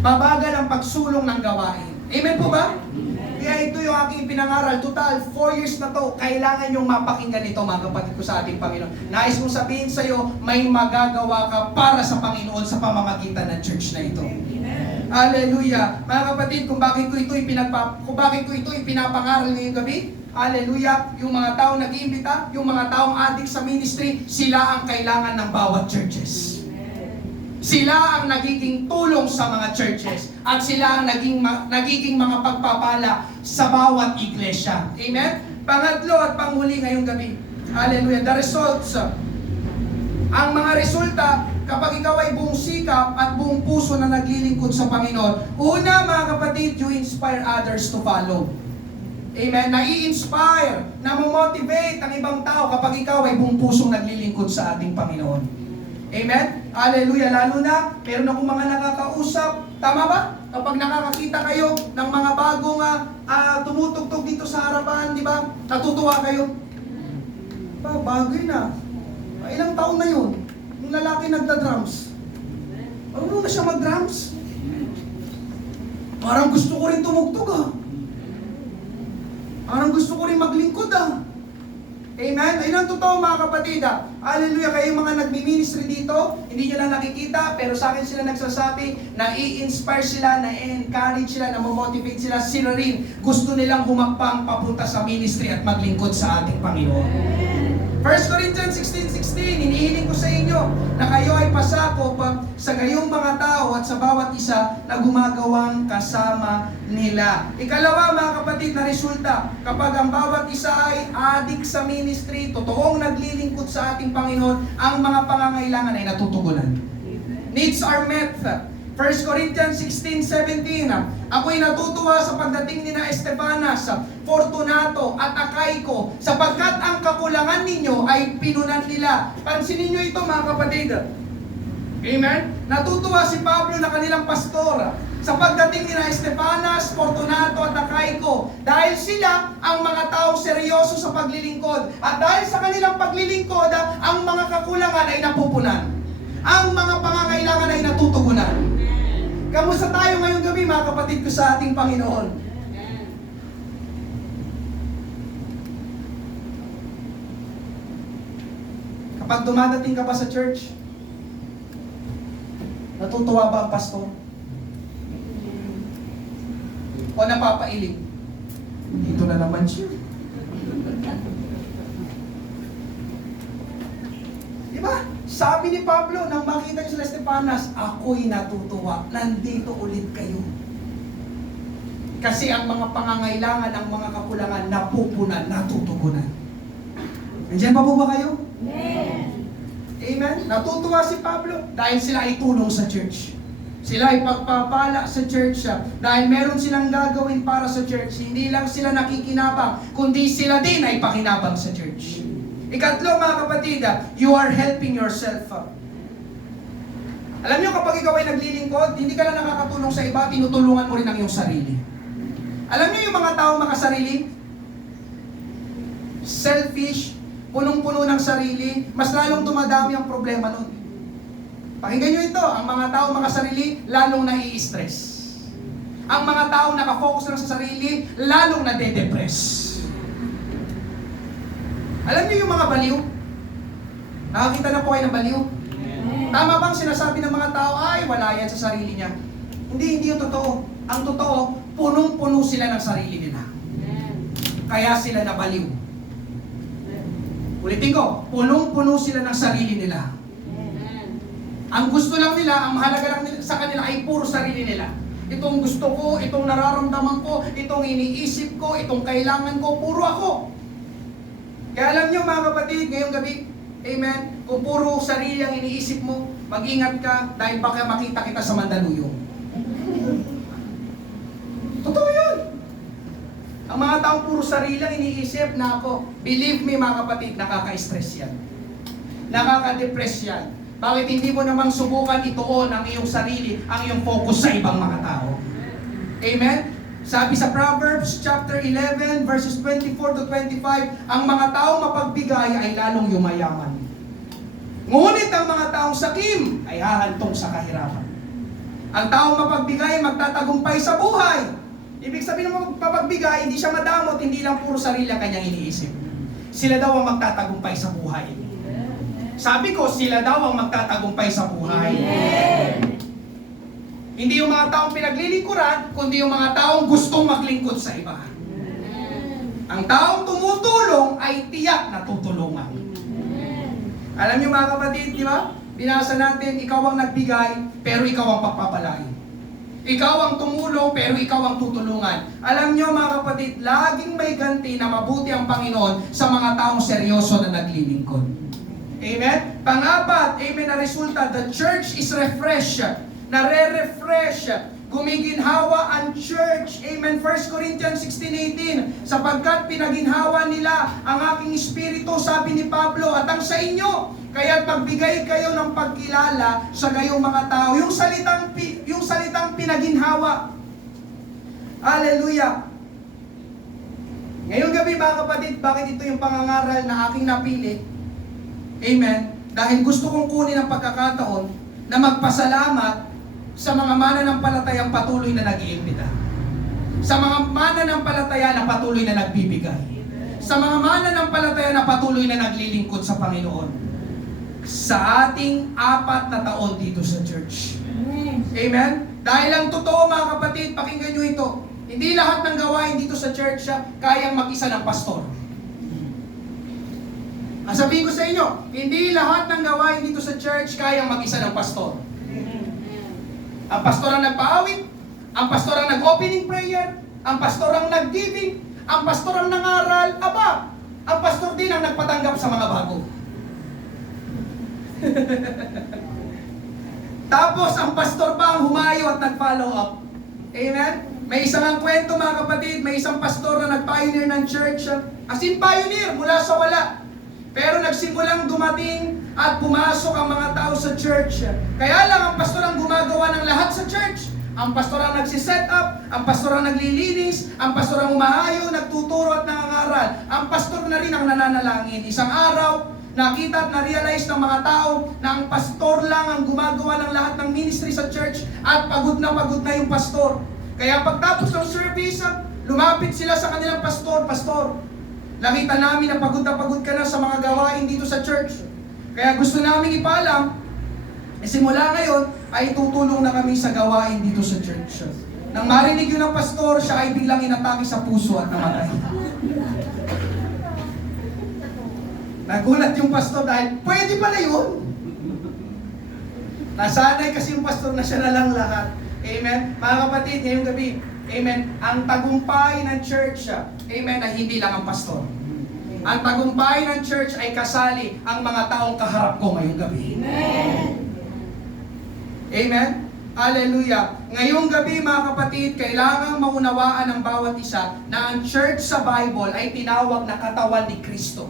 Mabagal ang pagsulong ng gawain. Amen po ba? Kaya ito yung aking pinangaral. Total, 4 years na to. Kailangan yung mapakinggan ito, mga kapatid ko sa ating Panginoon. Nais kong sabihin sa iyo, may magagawa ka para sa Panginoon sa pamamagitan ng church na ito. Hallelujah. Mga kapatid, kung bakit ko ito ipinapangaral ngayong gabi, hallelujah, yung mga taong nag-iimbita, yung mga taong adik sa ministry, sila ang kailangan ng bawat churches. Sila ang nagiging tulong sa mga churches at sila ang nagiging mga pagpapala sa bawat iglesia. Amen? Pangatlo at panghuli ngayong gabi. Hallelujah. The results. Ang mga resulta kapag ikaw ay buong sikap at buong puso na naglilingkod sa Panginoon. Una, mga kapatid, you inspire others to follow. Amen? Nai-inspire, na-motivate ang ibang tao kapag ikaw ay buong pusong naglilingkod sa ating Panginoon. Amen? Hallelujah. Lalo na, meron akong mga nakakausap. Tama ba? Kapag nakakakita kayo ng mga bagong tumutugtog dito sa harapan, di ba? Natutuwa kayo. Bagay na. Ilang taon na yun? Yung lalaki nagda-drums. Ano na siya mag-drums? Parang gusto ko rin tumugtog Parang gusto ko rin maglingkod Amen? Ayun ang totoo, mga kapatid. Hallelujah. Kayo mga nagmi-ministry dito, hindi nyo lang nakikita, pero sa akin sila nagsasabi, na i-inspire sila, na i-encourage sila, na motivate sila rin. Gusto nilang humakbang papunta sa ministry at maglingkod sa ating Panginoon. 1 Corinthians 16:16, hinihiling ko sa inyo na kayo ay pasakop sa gayong mga tao at sa bawat isa na gumagawang kasama nila. Ikalawa, mga kapatid, na resulta, kapag ang bawat isa ay adik sa ministry, totoong naglilingkod sa ating Panginoon, ang mga pangangailangan ay natutugunan. Needs are met. 1 Corinthians 16:17, ako'y natutuwa sa pagdating ni na Estebanas, Fortunato at Akayko, sapagkat ang kakulangan ninyo ay pinunan nila. Pansinin nyo ito, mga kapatid. Amen? Natutuwa si Pablo na kanilang pastor sa pagdating ni na Estebanas, Fortunato at Akayko, dahil sila ang mga taong seryoso sa paglilingkod. At dahil sa kanilang paglilingkod, ang mga kakulangan ay napupunan. Ang mga pangangailangan ay natutugunan. Kamusta tayo ngayong gabi, mga kapatid ko sa ating Panginoon? Kapag dumadating ka pa sa church, natutuwa ba ang pastor? O napapailing? Dito na naman siya. Diba? Sabi ni Pablo, nang makita niyo sila Estebanas, ako'y natutuwa. Nandito ulit kayo. Kasi ang mga pangangailangan, ang mga kakulangan, napupunan, natutugunan. Nandiyan pa po ba kayo? Amen. Amen? Natutuwa si Pablo dahil sila ay tulong sa church. Sila ay pagpapala sa church dahil meron silang gagawin para sa church. Hindi lang sila nakikinabang, kundi sila din ay pakinabang sa church. Ikatlo, mga kapatid, you are helping yourself. Alam niyo, kapag ikaw ay naglilingkod, hindi ka lang nakakatulong sa iba, tinutulungan mo rin ang iyong sarili. Alam niyo yung mga tao makasarili? Selfish, punong-puno ng sarili, mas lalong dumadami ang problema nun. Pakinggan niyo ito, ang mga tao makasarili, lalong nai-stress. Ang mga tao nakafocus lang sa sarili, lalong nade-depress. Alam niyo yung mga baliw? Nakakita na po kayo ng baliw? Tama bang sinasabi ng mga tao, ay wala yan sa sarili niya? Hindi yung totoo. Ang totoo, punong-puno sila ng sarili nila. Kaya sila nabaliw. Ulitin ko, punong-puno sila ng sarili nila. Ang gusto lang nila, ang mahalaga lang sa kanila ay puro sarili nila. Itong gusto ko, itong nararamdaman ko, itong iniisip ko, itong kailangan ko, puro ako. Kaya alam niyo, mga kapatid, ngayong gabi, amen, kung puro sarili ang iniisip mo, mag-ingat ka dahil baka makita kita sa Mandaluyong. Totoo yun. Ang mga taong puro sarili ang iniisip, na ako, believe me, mga kapatid, nakaka-stress yan. Nakaka-depress yan. Bakit hindi mo namang subukan ituon ang iyong sarili, ang iyong focus sa ibang mga tao? Amen? Sabi sa Proverbs chapter 11 verses 24 to 25, ang mga taong mapagbigay ay lalong yumayaman. Ngunit ang mga taong sakim ay hahantong sa kahirapan. Ang taong mapagbigay magtatagumpay sa buhay. Ibig sabihin ng magpapagbigay, hindi siya madamot, hindi lang puro sarili ang kanyang iniisip. Sila daw ang magtatagumpay sa buhay. Sabi ko, sila daw ang magtatagumpay sa buhay. Hindi yung mga taong pinaglilingkuran, kundi yung mga taong gustong maglingkod sa iba. Ang taong tumutulong ay tiyak na tutulungan. Alam niyo mga kapatid, di ba? Binasa natin, ikaw ang nagbigay, pero ikaw ang papapalain. Ikaw ang tumulong, pero ikaw ang tutulungan. Alam niyo mga kapatid, laging may ganti na mabuti ang Panginoon sa mga taong seryoso na naglilingkod. Amen? Pang-apat, amen, na resulta, the church is refreshed. Nare-refresh. Gumiginhawa ang church. Amen. 1 Corinthians 16:18. Sapagkat pinaginhawa nila ang aking espiritu, sabi ni Pablo, at ang sa inyo. Kaya't magbigay kayo ng pagkilala sa gayong mga tao. Yung salitang pinaginhawa. Hallelujah. Ngayong gabi mga kapatid, bakit ito yung pangangaral na aking napili? Amen. Dahil gusto kong kunin ang pagkakataon na magpasalamat sa mga mananampalatayang patuloy na nag-iimbita. Sa mga mananampalataya na patuloy na nagbibigay. Sa mga mananampalataya na patuloy na naglilingkod sa Panginoon. Sa ating 4 na taon dito sa church. Amen? Dahil ang totoo mga kapatid, pakinggan nyo ito. Hindi lahat ng gawain dito sa church kayang mag-isa ng pastor. Sabihin ko sa inyo, hindi lahat ng gawain dito sa church kayang mag-isa ng pastor. Ang pastor ang nagpaawit, ang pastor ang nag-opening prayer, ang pastor ang nag-giving, ang pastor ang nangaral, ang pastor din ang nagpatanggap sa mga bago. Tapos ang pastor pa ang humayo at nag-follow up. Amen? May isang ang kwento mga kapatid, may isang pastor na nag-pioneer ng church. As in pioneer, mula sa wala. Pero nagsimulang dumating at pumasok ang mga tao sa church. Kaya lang ang pastor ang gumagawa ng lahat sa church. Ang pastor ang nagsiset up, ang pastor ang naglilinis, ang pastor ang umahayo, nagtuturo at nangangaral. Ang pastor na rin ang nananalangin. Isang araw, nakita at na-realize ng mga tao na ang pastor lang ang gumagawa ng lahat ng ministry sa church at pagod na yung pastor. Kaya pagtapos ng service, lumapit sila sa kanilang pastor, "Pastor, nakita namin na pagod ka na sa mga gawain dito sa church. Kaya gusto namin ipaalam, simula ngayon ay tutulong na kami sa gawain dito sa church." Nang marinig yun ng pastor, siya ay biglang inatake sa puso at namatay. Nagulat yung pastor dahil pwede pala yun. Nasanay kasi yung pastor na siya na lang lahat. Amen? Mga kapatid, ngayong gabi, amen, ang tagumpay ng church, amen, ay hindi lang ang pastor. Ang tagumpay ng church ay kasali ang mga taong kaharap ko ngayong gabi. Amen. Amen? Hallelujah. Ngayong gabi mga kapatid, kailangang maunawaan ng bawat isa na ang church sa Bible ay tinawag na katawan ni Kristo.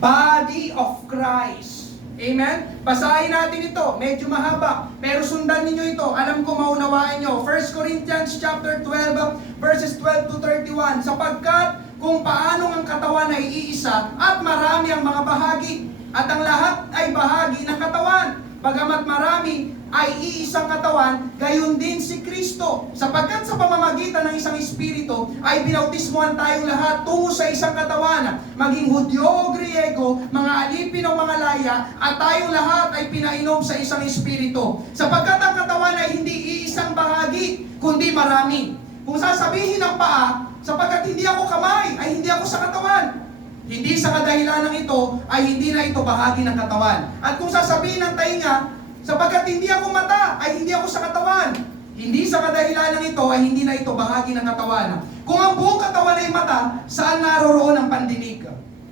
Body of Christ. Amen? Basahin natin ito. Medyo mahaba. Pero sundan ninyo ito. Alam ko maunawaan nyo. 1 Corinthians chapter 12, verses 12 to 31. Sapagkat kung paano ang katawan ay iisa at marami ang mga bahagi. At ang lahat ay bahagi ng katawan. Bagamat marami ay iisang katawan, gayon din si Kristo. Sapagkat sa pamamagitan ng isang Espiritu ay binautismuhan tayong lahat tungo sa isang katawan, maging Hudyo o Griego, mga alipin o mga laya, at tayong lahat ay pinainom sa isang Espiritu. Sapagkat ang katawan ay hindi iisang bahagi, kundi marami. Kung sasabihin ng paa, sapagkat hindi ako kamay, ay hindi ako sa katawan. Hindi sa kadahilan ng ito, ay hindi na ito bahagi ng katawan. At kung sasabihin ng tainga, sapagkat hindi ako mata, ay hindi ako sa katawan. Hindi sa kadahilan ng ito, ay hindi na ito bahagi ng katawan. Kung ang buong katawan ay mata, saan naroroon ang pandinig?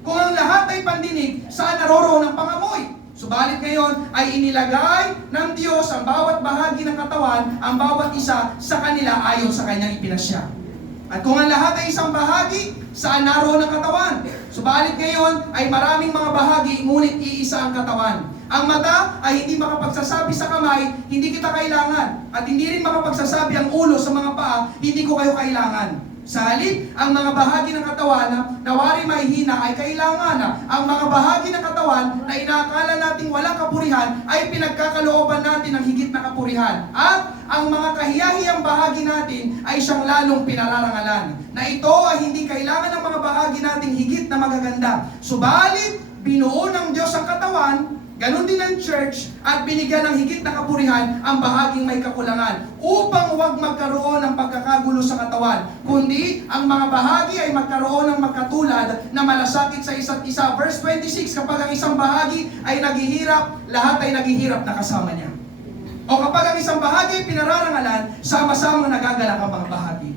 Kung ang lahat ay pandinig, saan naroroon ang pangamoy? Subalit ngayon ay inilagay ng Diyos ang bawat bahagi ng katawan, ang bawat isa sa kanila ayon sa kanyang ipinasya. At kung ang lahat ay isang bahagi, saan naroon ang katawan? Subalit ngayon ay maraming mga bahagi, ngunit iisa ang katawan. Ang mata ay hindi makapagsasabi sa kamay, hindi kita kailangan. At hindi rin makapagsasabi ang ulo sa mga paa, hindi ko kayo kailangan. Sa halip, ang mga bahagi ng katawan na wari mahihina ay kailangan na ang mga bahagi ng katawan na inaakala nating walang kapurihan ay pinagkakalooban natin ng higit na kapurihan. At ang mga kahiyahiyang bahagi natin ay siyang lalong pinararangalan. Na ito ay hindi kailangan ng mga bahagi nating higit na magaganda. Subalit, binuo ng Diyos ang katawan, ganon din ang church, at binigyan ng higit na kapurihan ang bahaging may kakulangan upang huwag magkaroon ng pagkakagulo sa katawan, kundi ang mga bahagi ay magkaroon ng magkatulad na malasakit sa isa't isa. Verse 26, kapag ang isang bahagi ay naghihirap, lahat ay naghihirap na kasama niya. O kapag ang isang bahagi ay pinararangalan, sama-sama nagagalak ang mga bahagi.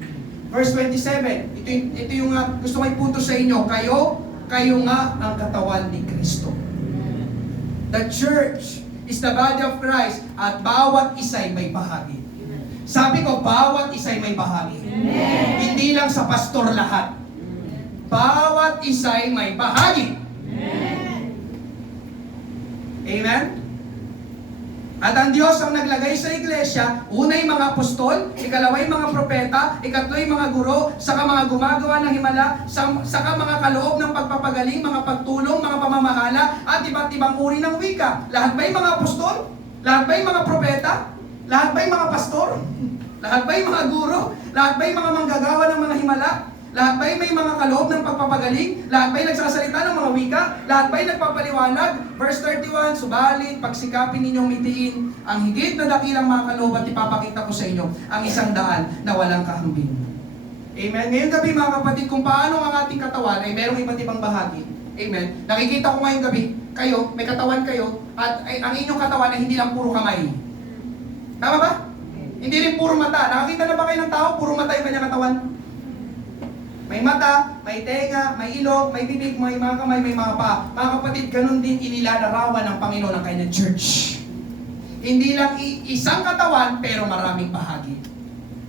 Verse 27, ito yung gusto ko ipunto sa inyo, kayo nga ang katawan ni Kristo. The church is the body of Christ at bawat isa'y may bahagi. Sabi ko, bawat isa'y may bahagi. Amen. Hindi lang sa pastor lahat. Bawat isa'y may bahagi. Amen. Amen? At ang Diyos ang naglagay sa iglesia, unay mga apostol, ikalaway mga propeta, ikatloy mga guro, saka mga gumagawa ng himala, saka mga kaloob ng pagpapagaling, mga pagtulong, mga pamamahala, at iba't ibang uri ng wika. Lahat ba'y mga apostol? Lahat ba'y mga propeta? Lahat ba'y mga pastor? Lahat ba'y mga guro? Lahat ba'y mga manggagawa ng mga himala? Lahat ba'y may mga kaloob ng pagpapagaling? Lahat ba'y nagsasalita ng mga wika? Lahat ba'y nagpapaliwanag? Verse 31, subalit, pagsikapin ninyong mitiin ang higit na dakilang mga kaloob at ipapakita ko sa inyo ang isang daan na walang kahambing. Amen? Ngayong gabi mga kapatid, kung paano ang ating katawan ay merong iba't ibang bahagi. Amen? Nakikita ko ngayong gabi, kayo, may katawan kayo, at ang inyong katawan ay hindi lang puro kamay. Tama ba? Hindi rin puro mata. Nakakita na ba kayo ng tao, puro mata yung kanyang katawan? May mata, may tenga, may ilong, may bibig, may mga kamay, may mga paa. Mga kapatid, ganun din inilalarawan ng Panginoon ang kanyang church. Hindi lang isang katawan, pero maraming bahagi.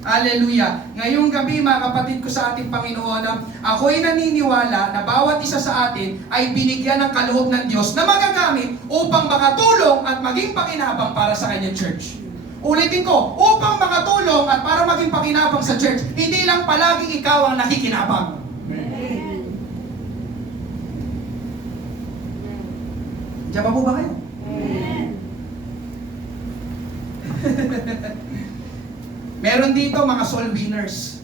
Hallelujah! Ngayong gabi, mga kapatid ko sa ating Panginoon, ako'y naniniwala na bawat isa sa atin ay binigyan ng kaloob ng Diyos na magagamit upang makatulong at maging pakinabang para sa kanyang church. Ulitin ko, upang makatulong at para maging pakinabang sa church, hindi lang palaging ikaw ang nakikinabang. Amen. Diyan pa po ba kayo? Amen. Meron dito mga soul winners.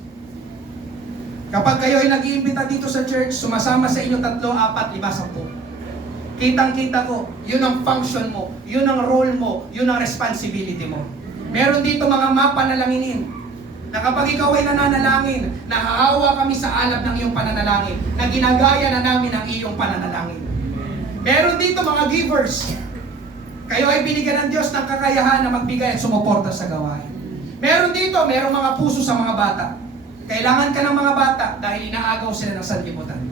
Kapag kayo ay nag-iimbita dito sa church, sumasama sa inyo 3, 4, 5, 10. Kitang-kita ko, yun ang function mo, yun ang role mo, yun ang responsibility mo. Meron dito mga mapanalanginin na kapag ikaw ay nananalangin, nahahawa kami sa alab ng iyong pananalangin, na ginagaya na namin ang iyong pananalangin. Meron dito mga givers. Kayo ay binigyan ng Diyos ng kakayahan na magbigay at sumuporta sa gawain. Meron dito, merong mga puso sa mga bata. Kailangan ka ng mga bata dahil inaagaw sila ng sanlibutan.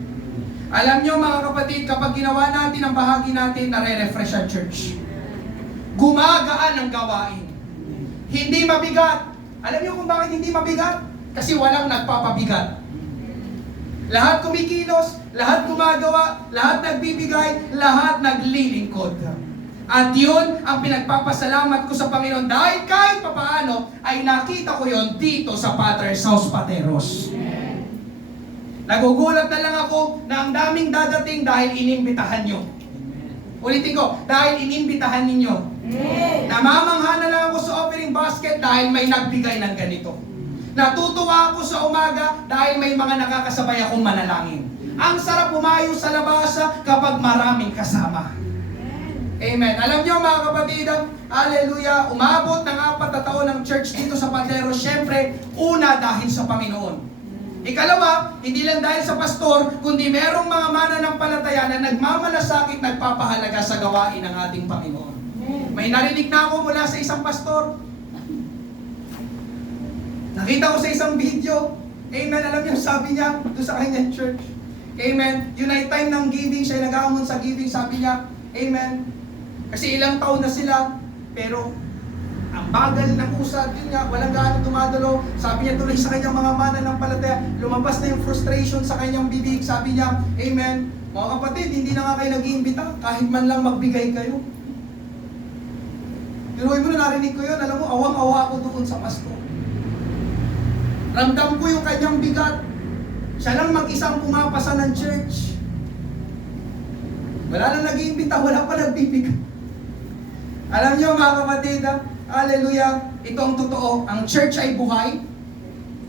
Alam nyo mga kapatid, kapag ginawa natin ang bahagi natin, nare-refresh ang church. Gumagaan ang gawain. Hindi mabigat. Alam niyo kung bakit hindi mabigat? Kasi walang nagpapabigat. Lahat kumikilos, lahat gumagawa, lahat nagbibigay, lahat naglilingkod. At yun ang pinagpapasalamat ko sa Panginoon dahil kahit papaano ay nakita ko yon dito sa Father's House Pateros. Nagugulat na lang ako na ang daming dadating dahil inimbitahan nyo. Ulitin ko, dahil inimbitahan ninyo. Namamangha na lang ako sa offering basket dahil may nagbigay ng ganito. Natutuwa ako sa umaga dahil may mga nakakasabay akong manalangin. Ang sarap pumayo sa labasa kapag maraming kasama. Amen. Alam niyo mga kapatid, hallelujah, umabot ng 4 na taon ng church dito sa Pateros. Siyempre, una dahil sa Panginoon. Ikalawa, hindi lang dahil sa pastor, kundi merong mga mananampalataya na nagmamalasakit, nagpapahalaga sa gawain ng ating Panginoon. May narinig na ako mula sa isang pastor. Nakita ko sa isang video. Amen. Alam niyo, sabi niya doon sa kanyang church. Amen. Yun ay time ng giving. Siya nag-aamon sa giving. Sabi niya, amen. Kasi ilang taon na sila, pero ang bagal ng usad, yun nga, walang gaano tumadalo. Sabi niya tuloy sa kanyang mga mananampalataya, lumabas na yung frustration sa kanyang bibig. Sabi niya, amen. Mga kapatid, hindi na nga kayo nag-iimbita, kahit man lang magbigay kayo. Pero mo na narinig ko yun, alam mo, awang-awa ako doon sa pastor. Ramdam ko yung kanyang bigat. Siya lang mag-isang pumapasa ng church. Wala na nag-iimbita, wala pa nagbibigay. Alam niyo mga kapatid, hallelujah, ito ang totoo. Ang church ay buhay.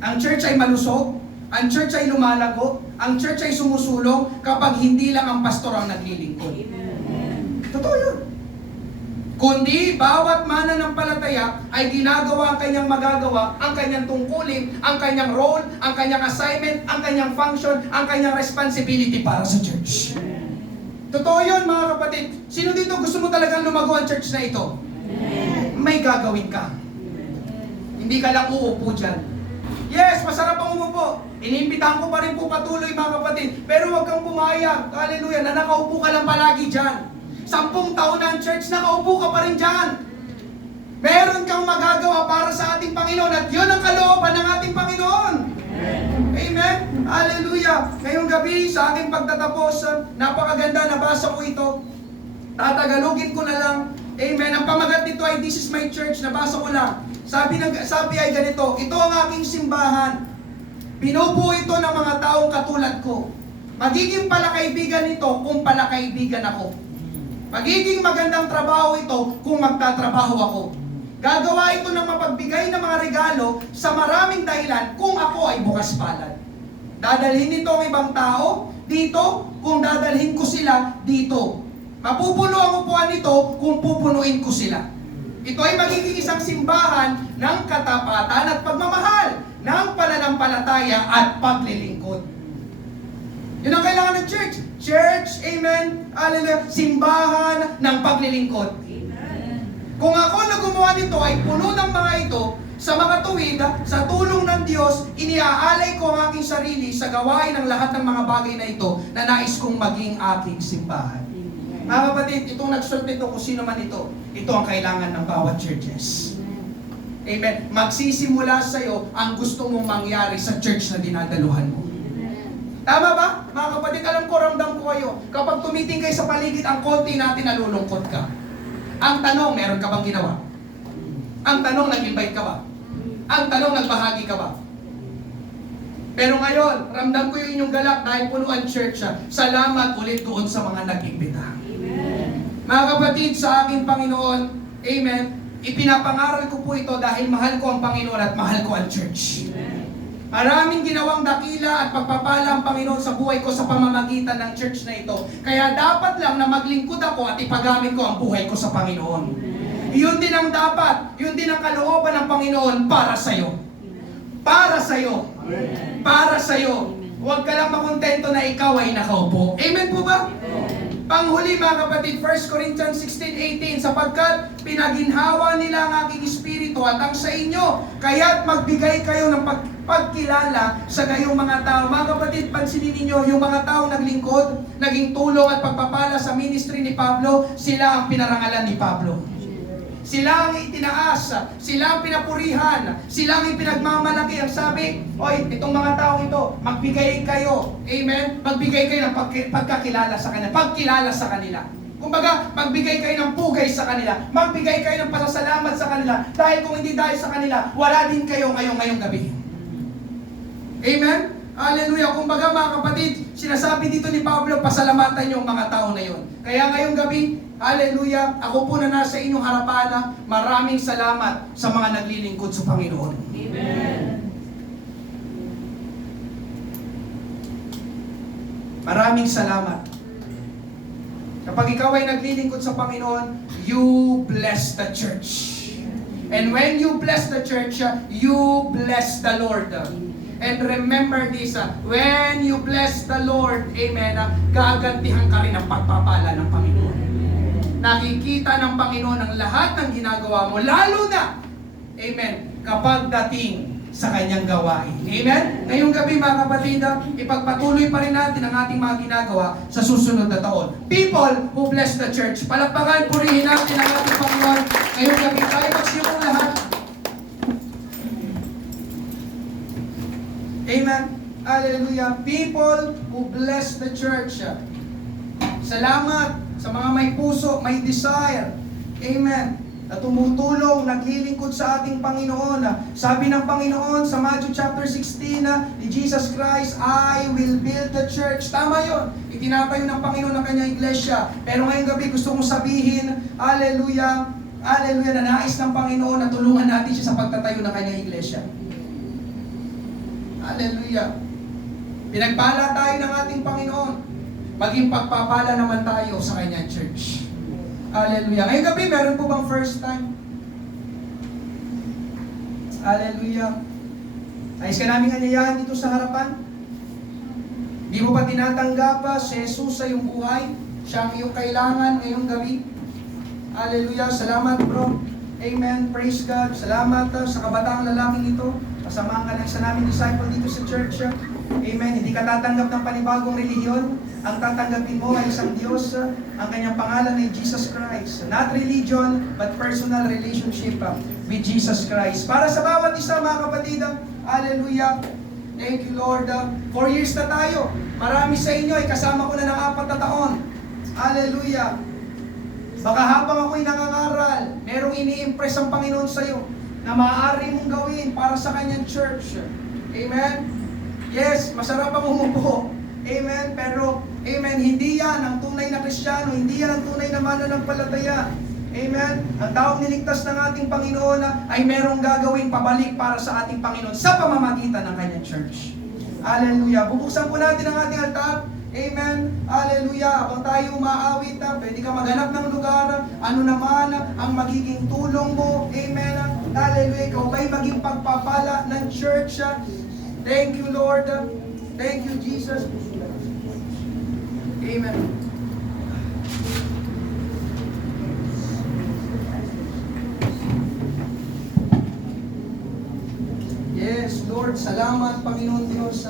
Ang church ay malusog. Ang church ay lumalago. Ang church ay sumusulong kapag hindi lang ang pastor ang naglilingkod. Totoo yun. Kundi bawat mananampalataya ay ginagawa ang kanyang magagawa, ang kanyang tungkulin, ang kanyang role, ang kanyang assignment, ang kanyang function, ang kanyang responsibility para sa church. Totoo yun mga kapatid. Sino dito gusto mo talagang lumago ang church na ito? May gagawin ka. Hindi ka lang uupo dyan. Yes, masarap ang umupo. Inimbitahan ko pa rin po patuloy mga kapatid. Pero huwag kang pumayag. Hallelujah, na nakaupo ka lang palagi dyan. 10 taon na ang church, nakaupo ka pa rin dyan. Meron kang magagawa para sa ating Panginoon at yun ang kalooban ng ating Panginoon. Amen. Hallelujah. Ngayong gabi sa aking pagtatapos, napakaganda, nabasa ko ito. Tatagalogin ko na lang. Amen. Ang pamagat nito ay This is my church. Nabasa ko lang. Sabi ay ganito, ito ang aking simbahan. Binubuo ito ng mga taong katulad ko. Magiging palakaibigan ito kung palakaibigan ako. Magiging magandang trabaho ito kung magtatrabaho ako. Gagawa ito ng mapagbigay ng mga regalo sa maraming dahilan kung ako ay bukas palad. Dadalhin nito ang ibang tao dito kung dadalhin ko sila dito. Mapupuno ang upuan nito kung pupunuin ko sila. Ito ay magiging isang simbahan ng katapatan at pagmamahal, ng pananampalataya at paglilingkod. Yun ang kailangan ng church. Church, amen, hallelujah, simbahan ng paglilingkod. Amen. Kung ako na gumawa nito ay puno ng mga ito, sa mga tuwid, sa tulong ng Diyos, iniaalay ko ang aking sarili sa gawain ng lahat ng mga bagay na ito na nais kong maging aking simbahan. Amen. Mga kapatid, itong nagsulat nito kung sino man ito, ito ang kailangan ng bawat churches. Amen. Magsisimula sa iyo ang gusto mong mangyari sa church na dinadaluhan mo. Tama ba? Mga kapatid, alam ko, ramdam ko kayo. Kapag tumitingkay sa paligid, ang konti natin nalulungkot ka. Ang tanong, meron ka bang ginawa? Ang tanong, nag-invite ka ba? Ang tanong, nagbahagi ka ba? Pero ngayon, ramdam ko yung inyong galak dahil puno ang church. Salamat ulit doon sa mga nag-imbita. Mga kapatid, sa aking Panginoon, amen, ipinapangaral ko po ito dahil mahal ko ang Panginoon at mahal ko ang church. Maraming ginawang dakila at pagpapala ang Panginoon sa buhay ko sa pamamagitan ng church na ito. Kaya dapat lang na maglingkod ako at ipagamit ko ang buhay ko sa Panginoon. Yun din ang dapat, yun din ang kalooban ng Panginoon para sa'yo. Para sa'yo. Para sa'yo. Huwag ka lang makontento na ikaw ay nakaupo. Amen po ba? Panghuli mga kapatid, 1 Corinthians 16:18, sapagkat pinaginhawa nila ang aking espiritu at ang sa inyo, kaya't magbigay kayo ng pagkilala sa gayong mga tao. Mga kapatid, pansinin ninyo, yung mga tao naglingkod, naging tulong at pagpapala sa ministry ni Pablo, sila ang pinarangalan ni Pablo. Sila ang itinaas, sila ang pinapurihan, sila ang ipinagmamalaki. Ang sabi, oy, itong mga taong ito, magbigay kayo, amen? Magbigay kayo ng pagkakilala sa kanila, pagkilala sa kanila. Kumbaga, magbigay kayo ng pugay sa kanila, magbigay kayo ng pasasalamat sa kanila, dahil kung hindi dahil sa kanila, wala din kayo ngayong gabi. Amen? Hallelujah. Kumbaga mga kapatid, sinasabi dito ni Pablo, pasalamatan niyo ang mga tao na yon. Kaya ngayong gabi, hallelujah, ako po na nasa inyong harapan, maraming salamat sa mga naglilingkod sa Panginoon. Amen. Maraming salamat. Kapag ikaw ay naglilingkod sa Panginoon, you bless the church. And when you bless the church, you bless the Lord. And remember this, when you bless the Lord, amen, gagantihan ka rin ang pagpapala ng Panginoon. Nakikita ng Panginoon ang lahat ng ginagawa mo, lalo na, amen, kapag dating sa kanyang gawain. Amen? Ngayong gabi mga kapatid, ipagpatuloy pa rin natin ang ating mga ginagawa sa susunod na taon. People who bless the church. Palakpakan, purihin natin ang ating Panginoon. Ngayong gabi tayo magsimong lahat. Amen? Hallelujah. People who bless the church. Salamat sa mga may puso, may desire. Amen. na tumutulong, naglilingkod sa ating Panginoon. Sabi ng Panginoon sa Matthew chapter 16 ni Jesus Christ, I will build the church. Tama yun. Itinatayo ng Panginoon ang kanyang iglesia. Pero ngayong gabi gusto kong sabihin, hallelujah, hallelujah, na nais ng Panginoon na tulungan natin siya sa pagtatayo ng kanyang iglesia. Hallelujah. Pinagpala tayo ng ating Panginoon. Maging pagpapala naman tayo sa kanyang church. Hallelujah. Ngayong gabi, meron po bang first time? Hallelujah. Ayos ka namin anyayahan dito sa harapan? Di mo ba tinatanggap si Jesus sa iyong buhay? Siya ang iyong kailangan ngayong gabi? Hallelujah. Salamat bro. Amen. Praise God. Salamat sa kabataang lalaking ito. Kasamahan ka ng isa namin disciple dito sa church. Amen. Hindi ka tatanggap ng panibagong relihiyon. Ang tatanggapin mo ay isang Diyos. Ang kanyang pangalan ay Jesus Christ. Not religion, but personal relationship with Jesus Christ. Para sa bawat isa mga kapatid, hallelujah. Thank you Lord. 4 years na tayo. Marami sa inyo ay kasama ko na ng 4 na taon. Hallelujah. Baka habang ako'y nangangaral, merong ini-impress ang Panginoon sa iyo na maaari mong gawin para sa kanyang church. Amen. Yes, masarap ang umupo. Amen. Pero, amen, hindi yan ang tunay na Kristiyano, hindi yan ang tunay na mananampalataya. Amen. Ang taong niligtas ng ating Panginoon ay merong gagawin pabalik para sa ating Panginoon sa pamamagitan ng kanyang church. Hallelujah. Bubuksan po natin ang ating altar. Amen. Hallelujah. Habang tayo umaawit, pwede ka maghanap ng lugar. Ano naman ang magiging tulong mo. Amen. Hallelujah. Ikaw ba'y maging pagpapala ng church? Thank you, Lord. Thank you, Jesus. Amen. Yes, Lord. Salamat, Panginoon Diyos.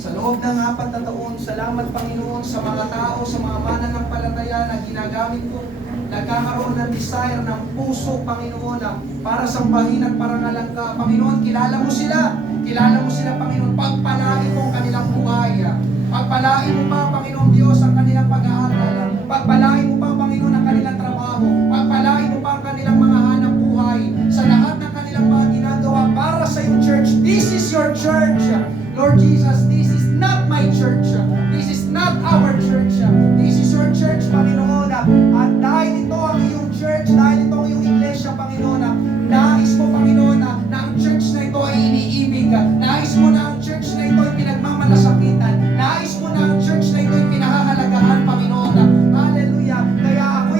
Sa loob ng 4 na taon, salamat, Panginoon, sa mga tao, sa mga mananampalataya na ginagamit ko. Nagkakaroon ng desire ng puso, Panginoon, para sambahin at parangalan ka. Panginoon, kilala mo sila. Kilala mo sila, Panginoon. Pagpalain mo ang kanilang buhay. Pagpalain mo pa, Panginoon Diyos, ang kanilang pag-aaral. Pagpalain mo pa, Panginoon, ang kanilang trabaho. Pagpalain mo pa ang kanilang mga hanap buhay. Sa lahat ng kanilang mga ginagawa para sa iyong church. This is your church. Lord Jesus, this is not my church. This is not our church. This is your church, Panginoon. At dahil ito ang iyong church, dahil ito ang iyong iglesia, Panginoon, nais mo, Panginoon, na ang church na ito ay iniibig. Nais mo na ang church na ito ay pinagmamalasakitan. Nais mo na ang church na ito ay pinahahalagahan, Panginoon. Hallelujah. Kaya ako'y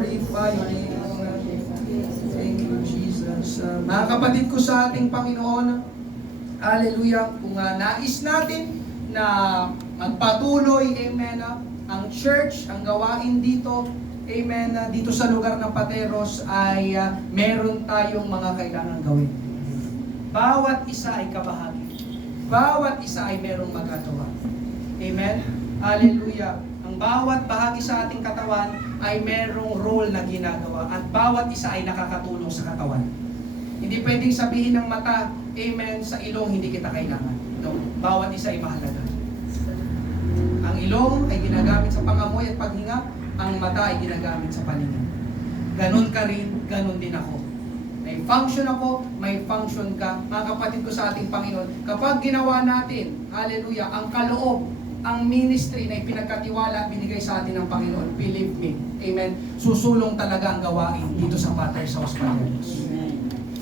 glorify your name. Thank you, Jesus. Mga kapatid ko sa ating Panginoon, hallelujah, kung nais natin na magpatuloy, amen, ang church, ang gawain dito, amen, dito sa lugar ng Pateros ay meron tayong mga kailangan gawin. Bawat isa ay kabahagi. Bawat isa ay merong magagawa. Amen? Hallelujah. Ang bawat bahagi sa ating katawan ay merong role na ginagawa at bawat isa ay nakakatulong sa katawan. Hindi pwedeng sabihin ng mata, amen, sa ilong hindi kita kailangan. No, bawat isa ay mahalaga. Ang ilong ay ginagamit sa pangamoy at paghinga, ang mata ay ginagamit sa paningin. Ganon ka rin, ganon din ako. May function ako, may function ka. Mga kapatid ko sa ating Panginoon, kapag ginawa natin, hallelujah, ang kaloob, ang ministry na ipinagkatiwala at binigay sa atin ng Panginoon, believe me, amen, susulong talaga ang gawain dito sa Father's House Pateros.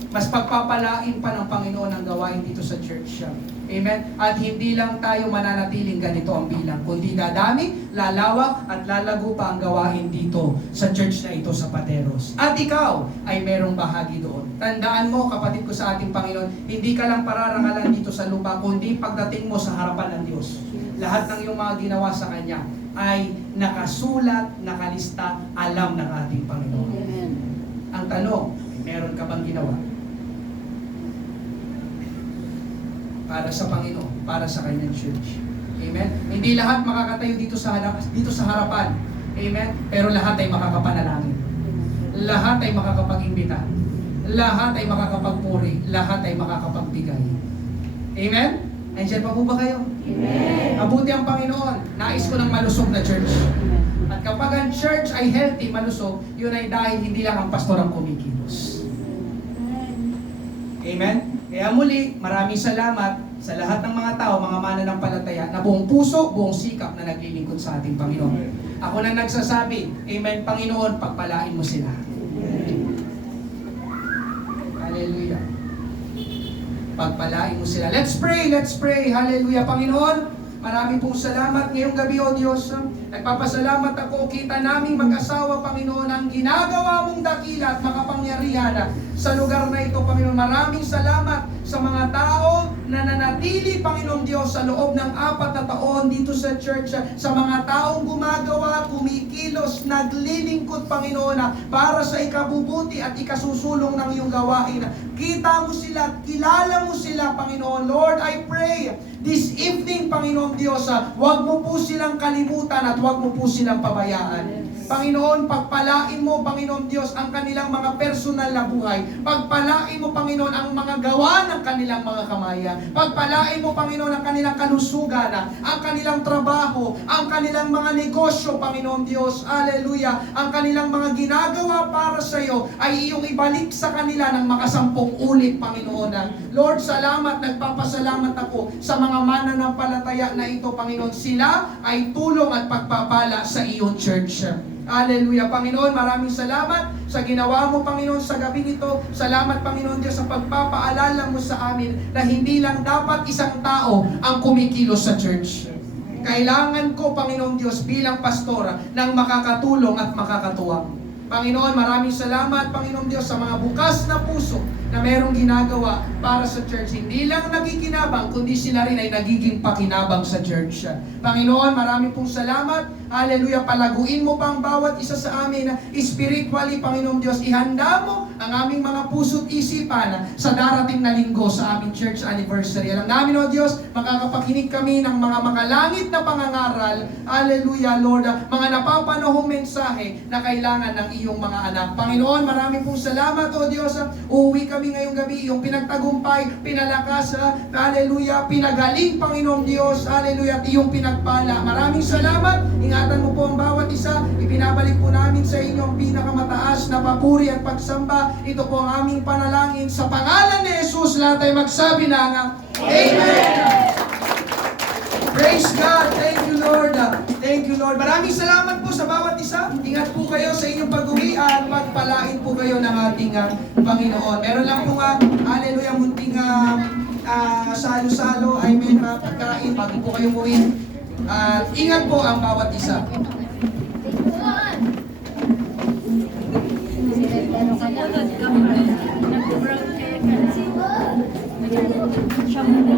Mas pagpapalain pa ng Panginoon ang gawain dito sa church siya. Amen? At hindi lang tayo mananatiling ganito ang bilang, kundi dadami, lalawak, at lalago pa ang gawain dito sa church na ito sa Pateros. At ikaw ay merong bahagi doon. Tandaan mo, kapatid ko sa ating Panginoon, hindi ka lang pararangalan dito sa lupa, kundi pagdating mo sa harapan ng Diyos. Lahat ng iyong mga ginawa sa Kanya ay nakasulat, nakalista, alam ng ating Panginoon. Amen. Ang tanong, meron ka bang ginawa? Para sa Panginoon, para sa kanyang church. Amen? Hindi lahat makakatayo dito sa harapan. Amen? Pero lahat ay makakapanalangin. Lahat ay makakapag-imbita. Lahat ay makakapagpuri. Lahat ay makakapagbigay. Amen? Andiyan pa po ba kayo? Amen. Mabuti ang Panginoon. Nais ko ng malusog na church. At kapag ang church ay healthy, malusog, yun ay dahil hindi lang ang pastor ang kumikilos. Amen? Kaya muli, maraming salamat sa lahat ng mga tao, mga mananampalataya, na buong puso, buong sikap na naglilingkod sa ating Panginoon. Ako na nagsasabi, Amen, Panginoon, pagpalain mo sila. Hallelujah. Pagpalain mo sila. Let's pray. Hallelujah. Panginoon, maraming pong salamat ngayong gabi, O Diyos. Nagpapasalamat ako, kita naming mag-asawa, Panginoon, ang ginagawa mong dakila at makapangyarihan sa lugar na ito, Panginoon. Maraming salamat sa mga tao na nanatili, Panginoon Diyos, sa loob ng 4 na taon dito sa church, sa mga taong gumagawa, kumikilos, naglilingkod, Panginoon, para sa ikabubuti at ikasusulong ng iyong gawain. Kita mo sila, kilala mo sila, Panginoon. Lord, I pray this evening, Panginoon Diyos, huwag mo po silang kalimutan at huwag mo po silang pabayaan. Panginoon, pagpalain mo, Panginoon Diyos, ang kanilang mga personal na buhay. Pagpalain mo, Panginoon, ang mga gawa ng kanilang mga kamaya. Pagpalain mo, Panginoon, ang kanilang kalusugan, ang kanilang trabaho, ang kanilang mga negosyo, Panginoon Diyos. Hallelujah. Ang kanilang mga ginagawa para sa iyo ay iyong ibalik sa kanila ng makasampung ulit, Panginoon. Lord, salamat, nagpapasalamat ako sa mga mananampalataya na ito, Panginoon. Sila ay tulong at pagpapala sa iyong church. Hallelujah. Panginoon, maraming salamat sa ginawa mo, Panginoon, sa gabi nito. Salamat, Panginoon Diyos, sa pagpapaalala mo sa amin na hindi lang dapat isang tao ang kumikilos sa church. Kailangan ko, Panginoon Diyos, bilang pastora ng makakatulong at makakatuwang. Panginoon, maraming salamat, Panginoon Diyos, sa mga bukas na puso na mayroong ginagawa para sa church. Hindi lang nagiginabang, kundi sila rin ay nagiging pakinabang sa church. Panginoon, maraming pong salamat. Hallelujah. Palaguin mo pa ang bawat isa sa amin spiritually, Panginoon Diyos. Ihanda mo ang aming mga puso't isipan sa darating na linggo sa aming church anniversary. Alam namin, O Diyos, makakapakinig kami ng mga makalangit na pangangaral. Hallelujah, Lord. Mga napapanahong mensahe na kailangan ng iyong mga anak. Panginoon, maraming pong salamat, O Diyos. Uuwi kami ngayong gabi, iyong pinagtagumpay, pinalakas, hallelujah, pinagaling, Panginoon Diyos, hallelujah, at iyong pinagpala. Maraming salamat. Ingatan mo po ang bawat isa. Ibinabalik po namin sa inyo ang pinakamataas na papuri at pagsamba. Ito po ang aming panalangin. Sa pangalan ni Jesus, lahat ay magsabi na Amen! Praise God! Thank you, Lord! Thank you, Lord! Maraming salamat po sa bawat isa. Ingat po kayo sa inyong pag-uwi at pagpalain po kayo ng ating Panginoon. Meron lang po hallelujah, munting salo-salo, pagkain bago po kayo umuwi. Ingat po ang bawat isa. Sumunod ka pa. Nag-brown hair ka na. Siya muna.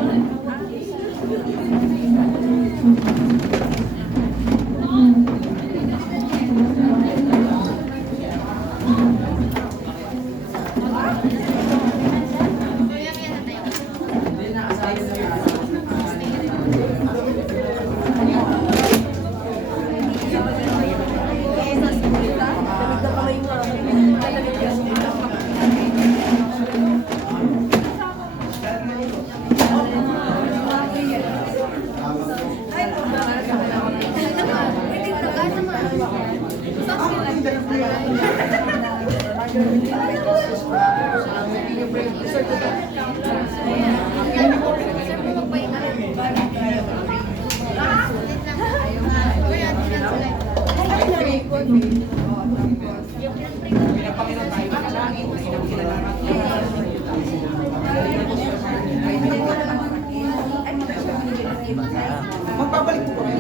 Magpapalik po kami.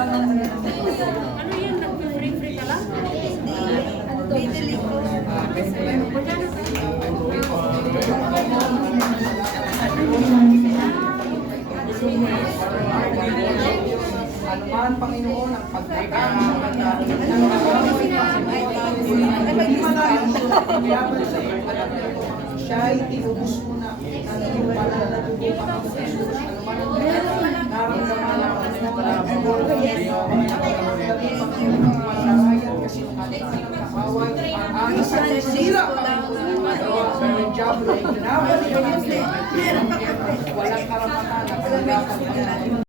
Ano yan? Nag-free ka lang? Ano man, Panginoon, ang siya'y tinubos mo na ang iyong banal na dugo para sa Jesus. Ano man ang naramdaman namin na pagkakalayan kasi ng ating kakaway ang aming sa sira pero yung Diablo ay ginawal natin walang karapatan at kagatan